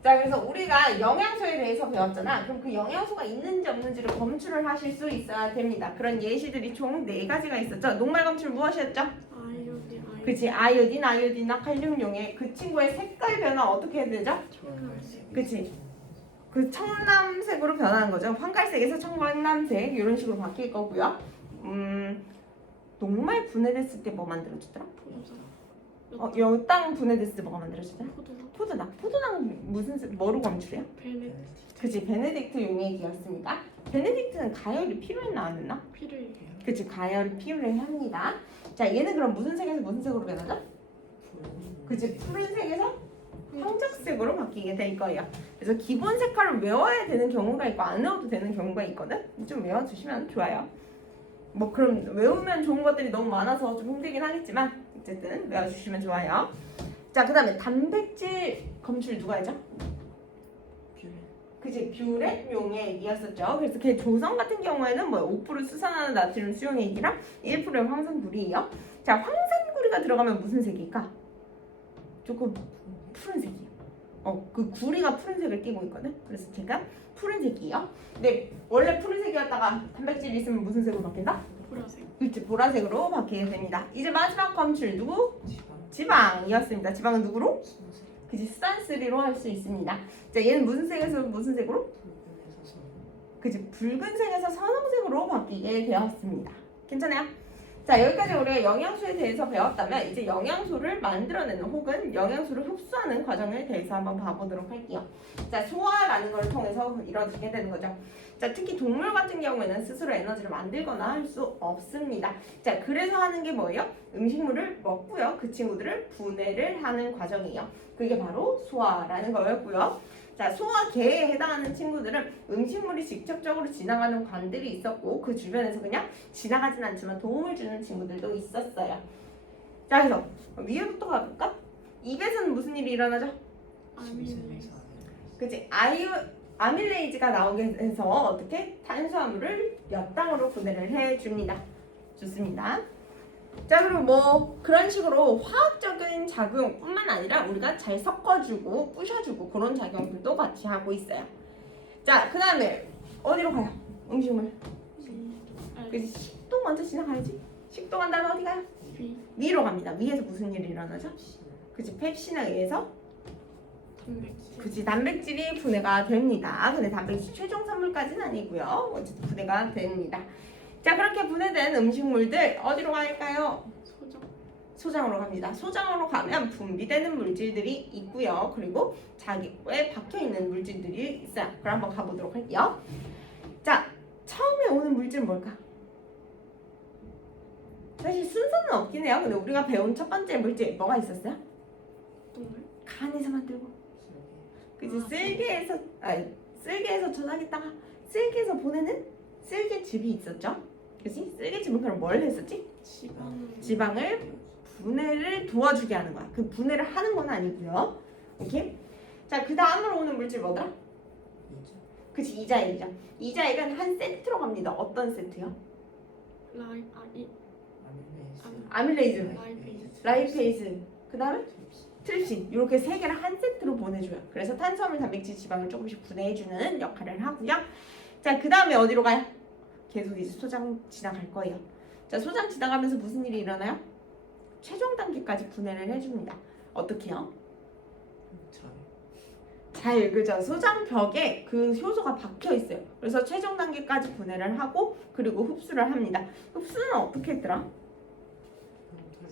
자, 그래서 우리가 영양소에 대해서 배웠잖아. 그럼 그 영양소가 있는지 없는지를 검출을 하실 수 있어야 됩니다. 그런 예시들이 총 4가지가 있었죠. 녹말 검출 무엇이었죠? 아이오딘 아이오딘. 그치, 아이오딘, 아이오딘이나 칼륨 용해. 그 친구의 색깔 변화 어떻게 해야 되죠? 초록색. 그치? 그 청남색으로 변하는 거죠. 황갈색에서 청광남색 이런 식으로 바뀔 거고요. 녹말 분해됐을 때 뭐 만들어주더라? 포도당. 여땅 분해됐을 때 뭐가 만들어주더라? 포도당. 포도당. 포도당 무슨 색, 뭐로 검출해요? 베네 그치, 베네딕트 용액이었습니다. 베네딕트는 가열이 필요했나 안 했나? 필요해요. 그치, 가열이 필요합니다. 자, 얘는 그럼 무슨 색에서 무슨 색으로 변하죠? 그치, 푸른색에서 황적색으로 바뀌게 될 거예요. 그래서 기본 색깔을 외워야 되는 경우가 있고 안 외워도 되는 경우가 있거든. 좀 외워주시면 좋아요. 뭐 그럼 외우면 좋은 것들이 너무 많아서 좀 힘들긴 하겠지만 어쨌든 외워주시면 좋아요. 자, 그 다음에 단백질 검출 누가 하죠? 그치, 뷰렛 용액이었었죠. 그래서 걔 조성 같은 경우에는 뭐 5% 수산화는 나트륨 수용액이랑 1%의 황산구리예요. 자, 황산구리가 들어가면 무슨 색일까? 조금 푸른색이에요. 그 구리가 푸른색을 띠고 있거든. 그래서 걔가 푸른색이에요. 근데 원래 푸른색이었다가 단백질이 있으면 무슨 색으로 바뀐다? 보라색. 그치, 보라색으로 바뀌게 됩니다. 이제 마지막 검출 누구? 지방 지방이었습니다. 지방은 누구로? 순색 그치, 수산쓰리로 할 수 있습니다. 자, 얘는 무슨 색에서 무슨 색으로? 붉은에서 선 그치, 붉은색에서 선홍색으로 바뀌게 되었습니다. 괜찮아요? 자, 여기까지 우리가 영양소에 대해서 배웠다면 이제 영양소를 만들어내는 혹은 영양소를 흡수하는 과정에 대해서 한번 봐보도록 할게요. 자, 소화라는 걸 통해서 이루어지게 되는 거죠. 자, 특히 동물 같은 경우에는 스스로 에너지를 만들거나 할 수 없습니다. 자, 그래서 하는 게 뭐예요? 음식물을 먹고요. 그 친구들을 분해를 하는 과정이에요. 그게 바로 소화라는 거였고요. 자, 소화계에 해당하는 친구들은 음식물이 직접적으로 지나가는 관들이 있었고 그 주변에서 그냥 지나가진 않지만 도움을 주는 친구들도 있었어요. 자, 그래서 위에부터 가볼까? 입에서는 무슨 일이 일어나죠? 아밀레이즈. 그치? 아밀레이즈가 나오게 해서 어떻게? 탄수화물을 몇 당으로 분해를 해줍니다. 좋습니다. 자, 그리고 뭐 그런 식으로 화학적인 작용뿐만 아니라 우리가 잘 섞어주고 부셔주고 그런 작용들도 같이 하고 있어요. 자, 그 다음에 어디로 가요? 음식물. 그치? 식도 먼저 지나가야지. 식도 간 다음에 어디 가요? 비. 위로 갑니다. 위에서 무슨 일이 일어나죠? 그치? 펩신에 의해서 단백질. 그치, 단백질이 분해가 됩니다. 근데 단백질 최종 산물까지는 아니고요. 어쨌든 분해가 됩니다. 자, 그렇게 분해된 음식물들 어디로 갈까요? 소정. 소장으로 갑니다. 소장으로 가면 분비되는 물질들이 있고요. 그리고 자기에 박혀있는 물질들이 있어요. 그럼 한번 가보도록 할게요. 자, 처음에 오는 물질은 뭘까? 사실 순서는 없긴 해요. 근데 우리가 배운 첫 번째 물질 뭐가 있었어요? 동물. 간에서 만들고 그치, 쓸개에서 저장했다가 쓸개에서 보내는 쓸개즙이 있었죠. 그치? 쓸개즙은 그럼 뭘 했었지? 지방을 분해를 도와주게 하는 거야. 그 분해를 하는 건 아니고요. 오케이? 자, 그 다음으로 오는 물질 뭐더라? 그치, 이자액이죠. 이자액은 한 세트로 갑니다. 어떤 세트요? 아밀레이즈, 라이페이즈, 그 다음에 트립신, 이렇게 세 개를 한 세트로 보내줘요. 그래서 탄수화물, 단백질, 지방을 조금씩 분해해주는 역할을 하고요. 자, 그 다음에 어디로 가요? 계속 이제 소장 지나갈 거예요. 자, 소장 지나가면서 무슨 일이 일어나요? 최종 단계까지 분해를 해줍니다. 어떻게요? 잘, 그죠? 소장벽에 그 효소가 박혀 있어요. 그래서 최종 단계까지 분해를 하고 그리고 흡수를 합니다. 흡수는 어떻게 했더라?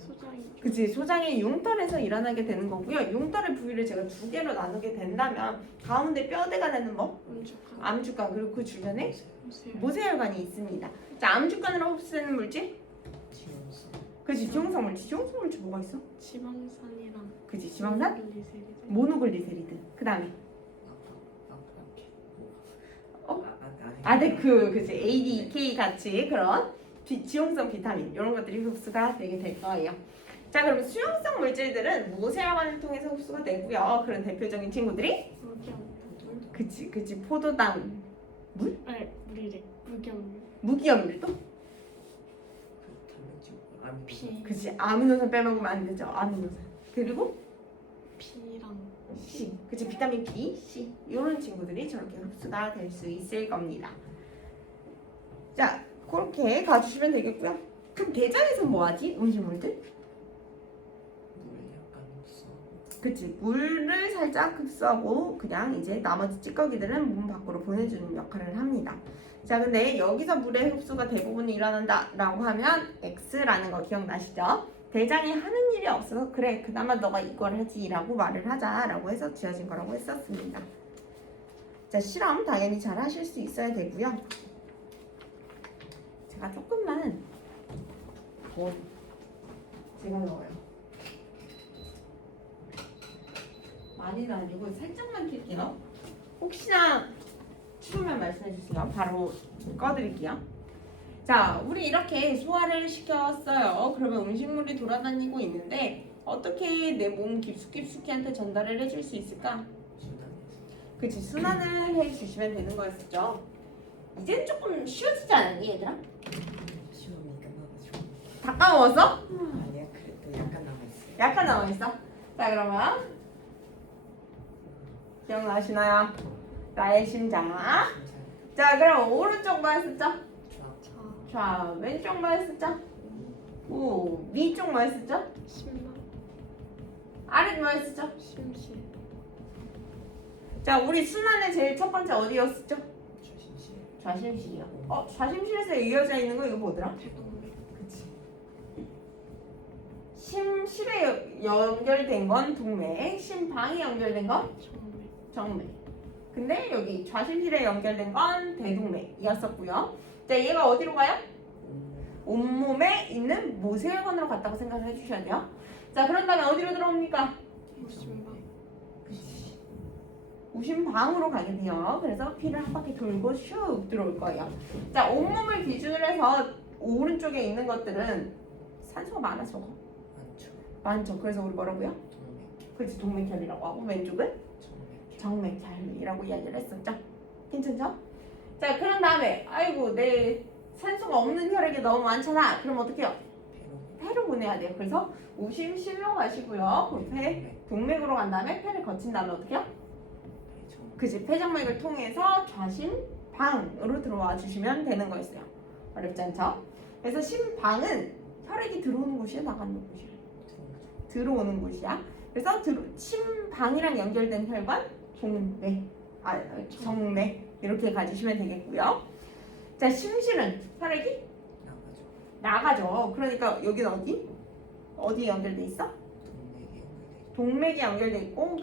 소장이 그치, 소장이 융털에서 일어나게 되는 거고요. 융털의 부위를 제가 두 개로 나누게 된다면 가운데 뼈대가 되는 뭐? 음주가 암주가, 그리고 그 주변에 보세요. 모세혈관이 있습니다. 자, 암주간으로 흡수되는 물질? 지원성. 그치, 지용성 물질. 지용성 물질 뭐가 있어? 지방산이랑 그치, 지방산? 글리세리드. 모노글리세리드. 그 다음에 어? 그치, ADK 같이 그런 지용성 비타민 이런 것들이 흡수가 되게 될 거예요. 자, 그럼 수용성 물질들은 모세혈관을 통해서 흡수가 되고요. 그런 대표적인 친구들이 그치, 포도당, 아니 물이래. 무경류. 무기염류도 피. 그치, 아미노산 빼먹으면 안 되죠. 아미노산. 그리고 피랑 C, 그치, 비타민 B, C 이런 친구들이 저렇게 흡수가 될 수 있을 겁니다. 자, 그렇게 가주시면 되겠고요. 그럼 대장에서 뭐하지? 음식물들? 물 약간 없어. 그치, 물을 살짝 흡수하고 그냥 이제 나머지 찌꺼기들은 몸 밖으로 보내주는 역할을 합니다. 자, 근데 여기서 물의 흡수가 대부분 일어난다라고 하면 X라는 거 기억나시죠? 대장이 하는 일이 없어서 그래, 그나마 너가 이걸 하지라고 말을 하자라고 해서 지어진 거라고 했었습니다. 자, 실험 당연히 잘 하실 수 있어야 되고요. 제가 조금만 더 제가 넣어요. 많이는 아니고 살짝만 킬게요. 혹시나 추우면 말씀해 주세요. 바로 꺼드릴게요. 자, 우리 이렇게 소화를 시켰어요. 그러면 음식물이 돌아다니고 있는데 어떻게 내 몸 깊숙이한테 전달을 해줄 수 있을까? 그치, 순환을 해주시면 되는 거였었죠. 이젠 조금 쉬워지지 않았니, 얘들아? 시험이 끝나가지고. 다 까먹었어? 아니야, 그래도 약간 남아있어. 약간 남아있어? 자, 그러면 기억나시나요? 나의 심장. 자, 그럼 오른쪽 뭐였었죠? 자 좌, 왼쪽 뭐였었죠? 우, 위쪽 뭐였었죠? 신망 아래 뭐였었죠? 심실 자, 우리 순환의 제일 첫 번째 어디였었죠? 좌심실. 좌심실이요. 좌심실에서 이어져 있는 거 이거 뭐더라? 대동맥 그치. 심실에 연결된 건 동맥, 심방에 연결된 건 정맥 정맥. 근데 여기 좌심실에 연결된 건 대동맥이었었고요. 자, 얘가 어디로 가요? 온몸에 있는 모세혈관으로 갔다고 생각을 해주셔야 돼요. 자, 그런 다음에 어디로 들어옵니까? 신망 우심방으로 가게 돼요. 그래서 피를 한 바퀴 돌고 슉 들어올 거예요. 자, 온몸을 기준으로 해서 오른쪽에 있는 것들은 산소가 많아, 적어? 많죠. 많죠. 그래서 우리 뭐라고요? 동맥. 그렇지, 동맥혈이라고 하고 왼쪽은 정맥. 정맥혈이라고 이야기를 했었죠. 괜찮죠? 자, 그런 다음에 아이고 내 산소가 없는 혈액이 너무 많잖아. 그럼 어떻게 해요? 폐로 보내야 돼요. 그래서 우심실로 가시고요. 그럼 폐, 동맥으로 간 다음에 폐를 거친 다음에 어떻게 해요? 그지, 폐정맥을 통해서 좌심방으로 들어와 주시면 되는 거였어요. 어렵지 않죠? 그래서 심방은 혈액이 들어오는 곳이야, 나가는 곳이야? 들어오는 곳이야. 그래서 심방이랑 연결된 혈관 동맥, 정맥 이렇게 가지시면 되겠고요. 자, 심실은 혈액이 나가죠. 그러니까 여기는 어디? 어디에 연결돼 있어? 동맥이 연결돼 있고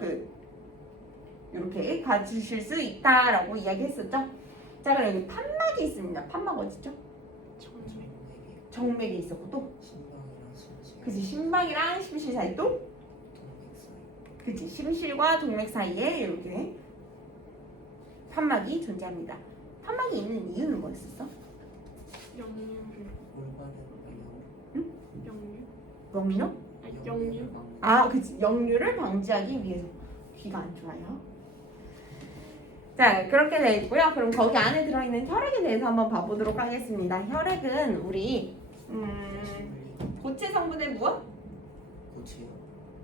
이렇게 가주실 수 있다라고 이야기했었죠. 자, 그럼 여기 판막이 있습니다. 판막 어디죠? 정맥 정맥에 있었고 또 심방이랑 심실. 그치, 심방이랑 심실 사이 또 동맥 사이. 그치, 심실과 동맥 사이에 이렇게 판막이 존재합니다. 판막이 있는 이유는 뭐였었어? 영유를 올바른 영유 영유? 영유 그치, 역류를 방지하기 위해서. 귀가 안 좋아요. 자, 그렇게 되어 있고요. 그럼 거기 안에 들어있는 혈액에 대해서 한번 봐보도록 하겠습니다. 혈액은 우리 고체 성분의 무엇? 고치요.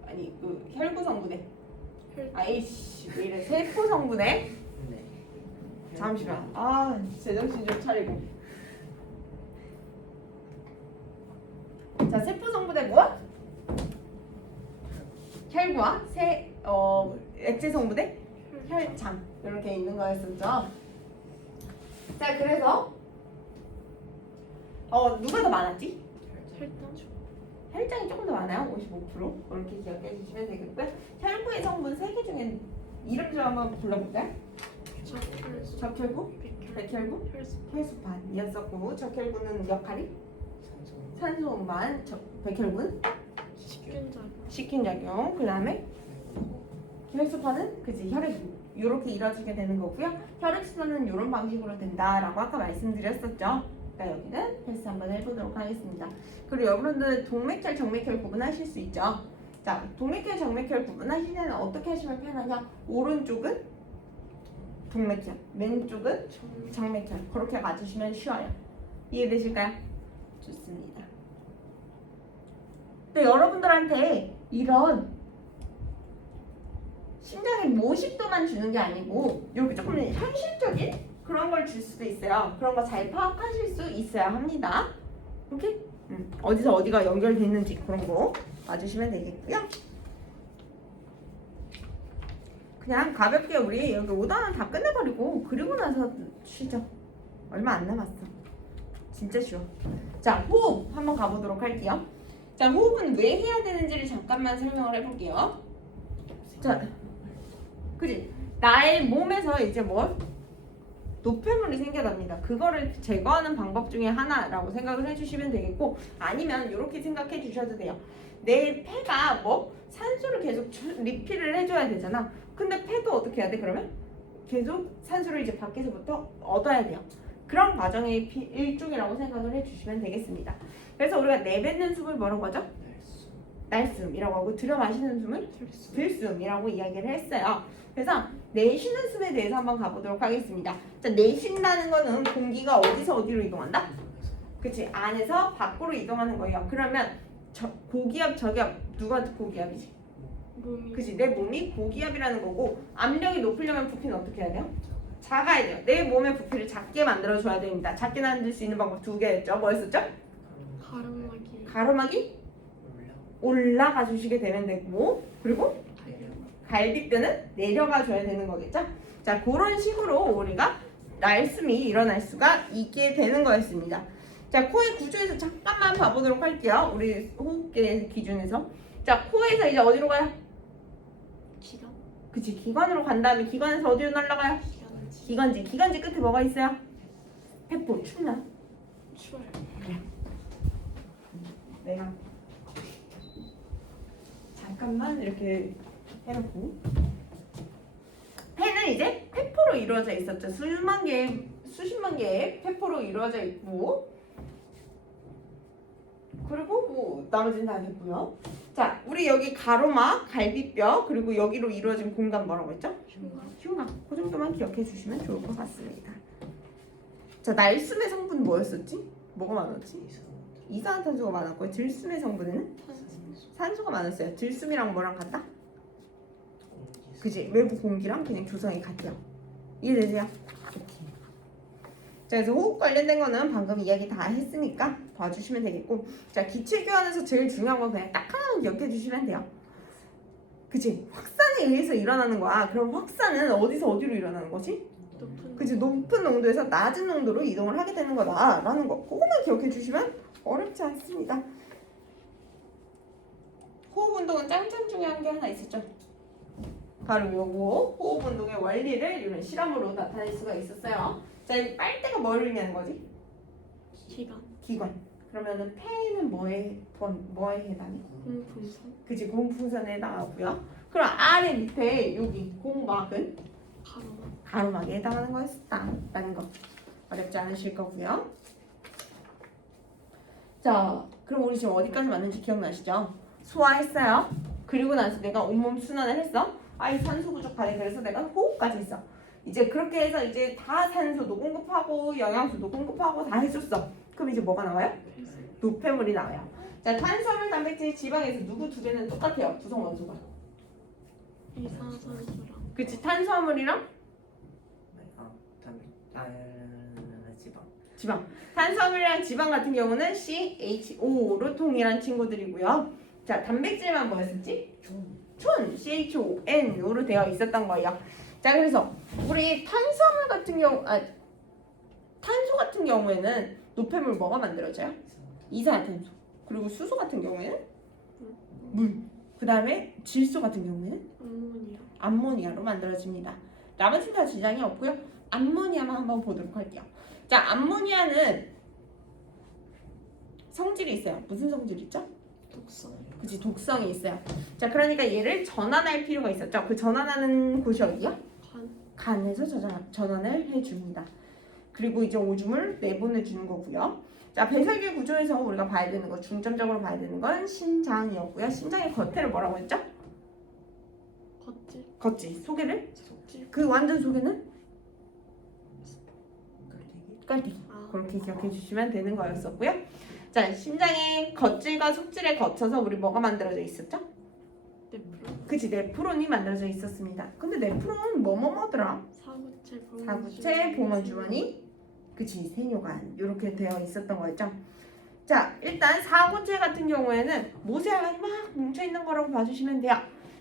아니, 혈구 성분의 혈 아이씨, 왜 이래, 세포 성분의 네. 잠시만. 제정신 좀 차리고. 자, 세포 성분의 무엇? 혈구와 액체 성분의 혈장 이렇게 있는 거였었죠. 자, 그래서 누가 더 많았지? 혈당 혈장이 조금 더 많아요. 55%. 그렇게 기억해 주시면 되겠고요. 혈구의 성분 3개 중에 이름 좀 한번 불러볼까요? 적혈수, 적혈구, 백혈, 백혈구, 혈수, 혈수판이었었고 적혈구는 역할이 산소 산소 운반, 백혈구는 식균작용, 식균작용, 그 다음에 혈수판은 그지 혈액 이렇게 이루어지게 되는 거고요. 혈액순환은 이런 방식으로 된다라고 아까 말씀드렸었죠. 그러니까 여기는 패스 한번 해보도록 하겠습니다. 그리고 여러분들 동맥혈, 정맥혈 구분하실 수 있죠. 자, 동맥혈, 정맥혈 구분하실 때는 어떻게 하시면 편하냐? 오른쪽은 동맥혈, 왼쪽은 정맥, 정맥혈 그렇게 맞으시면 쉬워요. 이해되실까요? 좋습니다. 근데 여러분들한테 이런 심장의 모십도만 주는 게 아니고 이렇게 조금 현실적인 그런 걸 줄 수도 있어요. 그런 거 잘 파악하실 수 있어야 합니다. 오케이? 어디서 어디가 연결돼 있는지 그런 거 봐주시면 되겠고요. 그냥 가볍게 우리 여기 5단원 다 끝내버리고 그리고 나서 쉬죠. 얼마 안 남았어. 진짜 쉬워. 자, 호흡 한번 가보도록 할게요. 자, 호흡은 왜 해야 되는지를 잠깐만 설명을 해볼게요. 자, 그지? 나의 몸에서 이제 뭘? 노폐물이 생겨납니다. 그거를 제거하는 방법 중에 하나라고 생각을 해주시면 되겠고 아니면 이렇게 생각해 주셔도 돼요. 내 폐가 뭐 산소를 계속 리필을 해줘야 되잖아. 근데 폐도 어떻게 해야 돼? 그러면 계속 산소를 이제 밖에서부터 얻어야 돼요. 그런 과정의 일종이라고 생각을 해주시면 되겠습니다. 그래서 우리가 내뱉는 숨을 뭐라고 하죠? 날숨이라고 하고 들여 마시는 숨을 들숨이라고 이야기를 했어요. 그래서 내쉬는 숨에 대해서 한번 가보도록 하겠습니다. 자, 내쉰다는 거는 공기가 어디서 어디로 이동한다? 그치? 안에서 밖으로 이동하는 거예요. 그러면 고기압, 저기압 누가 고기압이지? 몸이, 그치? 내 몸이 고기압이라는 거고 압력이 높으려면 부피는 어떻게 해야 돼요? 작아야 돼요. 내 몸의 부피를 작게 만들어줘야 됩니다. 작게 만들 수 있는 방법 2개였죠. 뭐였었죠? 가름막이, 가로막이 올라가 주시게 되면 되고 그리고 갈비뼈는 내려가 줘야 되는 거겠죠? 자, 그런 식으로 우리가 날숨이 일어날 수가 있게 되는 거였습니다. 자, 코의 구조에서 잠깐만 봐보도록 할게요. 우리 호흡계 기준에서. 자, 코에서 이제 어디로 가요? 기관, 그치, 기관으로 간 다음에 기관에서 어디로 날아가요? 기관지, 기관지. 기관지 끝에 뭐가 있어요? 폐포, 춥나? 추월, 내가 잠깐만 이렇게 해놓고 폐는 이제 폐포로 이루어져 있었죠. 수십만 개의 폐포로 이루어져 있고 그리고 뭐 나머지는 다 됐고요. 자, 우리 여기 가로막, 갈비뼈 그리고 여기로 이루어진 공간 뭐라고 했죠? 흉곽. 그 정도만 기억해 주시면 좋을 것 같습니다. 자, 날숨의 성분 뭐였었지? 뭐가 많았지? 이산화탄소가 많았고요. 들숨의 성분에는 산소가 많았어요. 들숨이랑 뭐랑 같다? 그지? 외부 공기랑 그냥 조성이 같아요. 이해되세요? 자, 그래서 호흡 관련된 거는 방금 이야기 다 했으니까 봐주시면 되겠고 자, 기체교환에서 제일 중요한 건 그냥 딱 하나만 기억해 주시면 돼요. 그치? 확산에 의해서 일어나는 거야. 그럼 확산은 어디서 어디로 일어나는 거지? 높은, 그치? 높은 농도에서 낮은 농도로 이동을 하게 되는 거다라는 거. 그것만 기억해 주시면 어렵지 않습니다. 호흡 운동은 짱짱 중요한 게 하나 있었죠. 바로 요거 호흡 운동의 원리를 이런 실험으로 나타낼 수가 있었어요. 자, 이 빨대가 뭘 의미하는 거지? 기관, 기관. 그러면은 폐는 뭐에 해당해? 공분선, 그치, 공풍선에 해당하고요. 그럼 아래 밑에 여기 공막은 가로막, 가로막에 해당하는 거였다라는 거 어렵지 않으실 거고요. 자, 그럼 우리 지금 어디까지 왔는지 기억나시죠? 소화했어요. 그리고 나서 내가 온몸 순환을 했어. 아이 산소 부족하네. 그래서 내가 호흡까지 했어. 이제 그렇게 해서 이제 다 산소도 공급하고 영양소도 공급하고 다 해줬어. 그럼 이제 뭐가 나와요? 노폐물이 나와요. 자, 탄수화물, 단백질, 지방에서 누구 두 개는 똑같아요. 구성 원소가. 이산화탄소랑 그치, 탄수화물이랑 지방. 탄수화물이랑 지방 같은 경우는 CHO로 통일한 친구들이고요. 자, 단백질만 뭐였었지? 촌, CHON으로 되어 있었던 거예요. 자, 그래서 우리 탄수화물 같은 경우, 탄소 같은 경우에는 노폐물 뭐가 만들어져요? 이산화탄소. 그리고 수소 같은 경우에는 물. 그 다음에 질소 같은 경우에는 암모니아. 암모니아로 만들어집니다. 나머지는 다 지장이 없고요. 암모니아만 한번 보도록 할게요. 자, 암모니아는 성질이 있어요. 무슨 성질이 있죠? 독성. 그치, 독성이 있어요. 자, 그러니까 얘를 전환할 필요가 있었죠. 그 전환하는 곳이 어디야? 간. 간에서 전환을 해줍니다. 그리고 이제 오줌을 내보내주는 거고요. 자, 배설계 구조에서 우리가 봐야 되는 거, 중점적으로 봐야 되는 건 심장이었고요. 심장의 겉에를 뭐라고 했죠? 겉질. 겉지, 속에를? 속질. 그 완전 속에는? 깔때기. 깔때기. 아. 그렇게 기억해 주시면 되는 거였었고요. 자, 심장의 겉질과 속질에 거쳐서 우리 뭐가 만들어져 있었죠? 네프론. 그치, 네프론이 만들어져 있었습니다. 근데 네프론은 뭐더라? 사구체 봉. 사구체, 봉헌주머니, 그치, 세뇨관 이렇게 되어 있었던 거였죠. 자, 일단 사구체 같은 경우에는 모세혈관이 막 뭉쳐있는 거라고 봐주시면 돼요.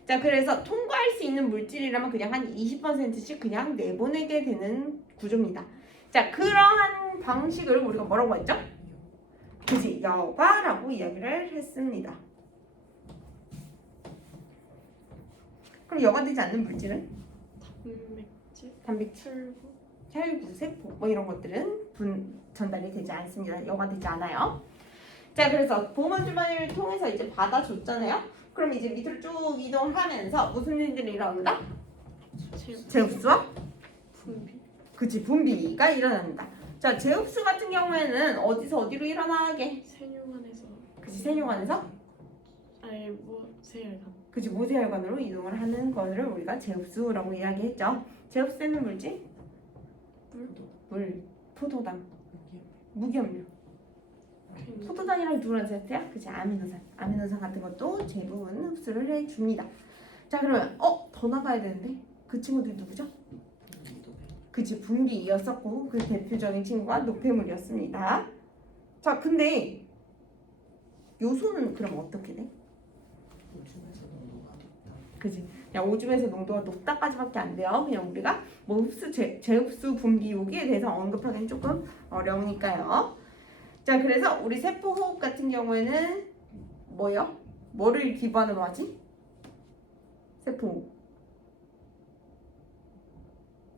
자, 그래서 통과할 수 있는 물질이라면 그냥 한 20%씩 그냥 내보내게 되는 구조입니다. 자, 그러한 방식을 우리가 뭐라고 했죠? 그치, 여과라고 이야기를 했습니다. 그럼 여과되지 않는 물질은? 단백질. 단백질, 철분. 혈구, 세포 뭐 이런 것들은 전달이 되지 않습니다. 여과되지 않아요. 자, 그래서 봉헌주머니를 통해서 이제 받아줬잖아요. 그럼 이제 밑으로 쭉 이동하면서 무슨 일들이 일어난다? 제흡수와 분비. 그치, 분비가 일어납니다. 자, 제흡수 같은 경우에는 어디서 어디로 일어나게? 세뇨관에서. 그치, 세뇨관에서 아니 뭐 세혈관. 그치, 모세혈관으로 이동을 하는 거를 우리가 제흡수라고 이야기했죠. 제흡수되는 물질? 물, 포도당, 무기염료. 포도당이랑 누구랑 세트야? 그치, 아미노산. 아미노산 같은 것도 대부분 흡수를 해줍니다. 자, 그러면 더 나가야 되는데 그 친구들이 누구죠? 그치, 분비였었고 그 대표적인 친구가 노폐물이었습니다. 자, 근데 요소는 그럼 어떻게 돼? 오줌에서 농도가 높다. 그치, 그냥 오줌에서 농도가 높다까지밖에 안 돼요. 그냥 우리가 뭐 흡수, 재흡수, 분비 여기에 대해서 언급하기는 조금 어려우니까요. 자, 그래서 우리 세포 호흡 같은 경우에는 뭐요? 뭐를 기반으로 하지? 세포 호흡.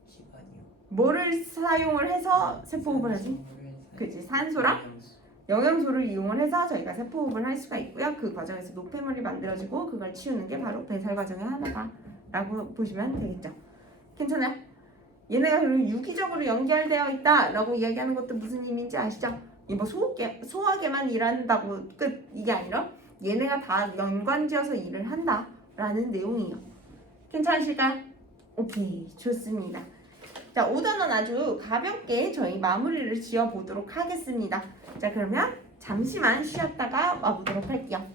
기반이요. 뭐를 사용을 해서 세포 호흡을 하지? 그치, 산소랑 영양소를 이용을 해서 저희가 세포 호흡을 할 수가 있고요. 그 과정에서 노폐물이 만들어지고 그걸 치우는 게 바로 배설 과정의 하나다라고 보시면 되겠죠. 괜찮아요? 얘네가 그리고 유기적으로 연결되어 있다라고 이야기하는 것도 무슨 의미인지 아시죠? 이뭐 소화계만 일한다고 끝 이게 아니라 얘네가 다 연관지어서 일을 한다라는 내용이에요. 괜찮으실까요? 오케이, 좋습니다. 자, 5단원 아주 가볍게 저희 마무리를 지어보도록 하겠습니다. 자, 그러면 잠시만 쉬었다가 와보도록 할게요.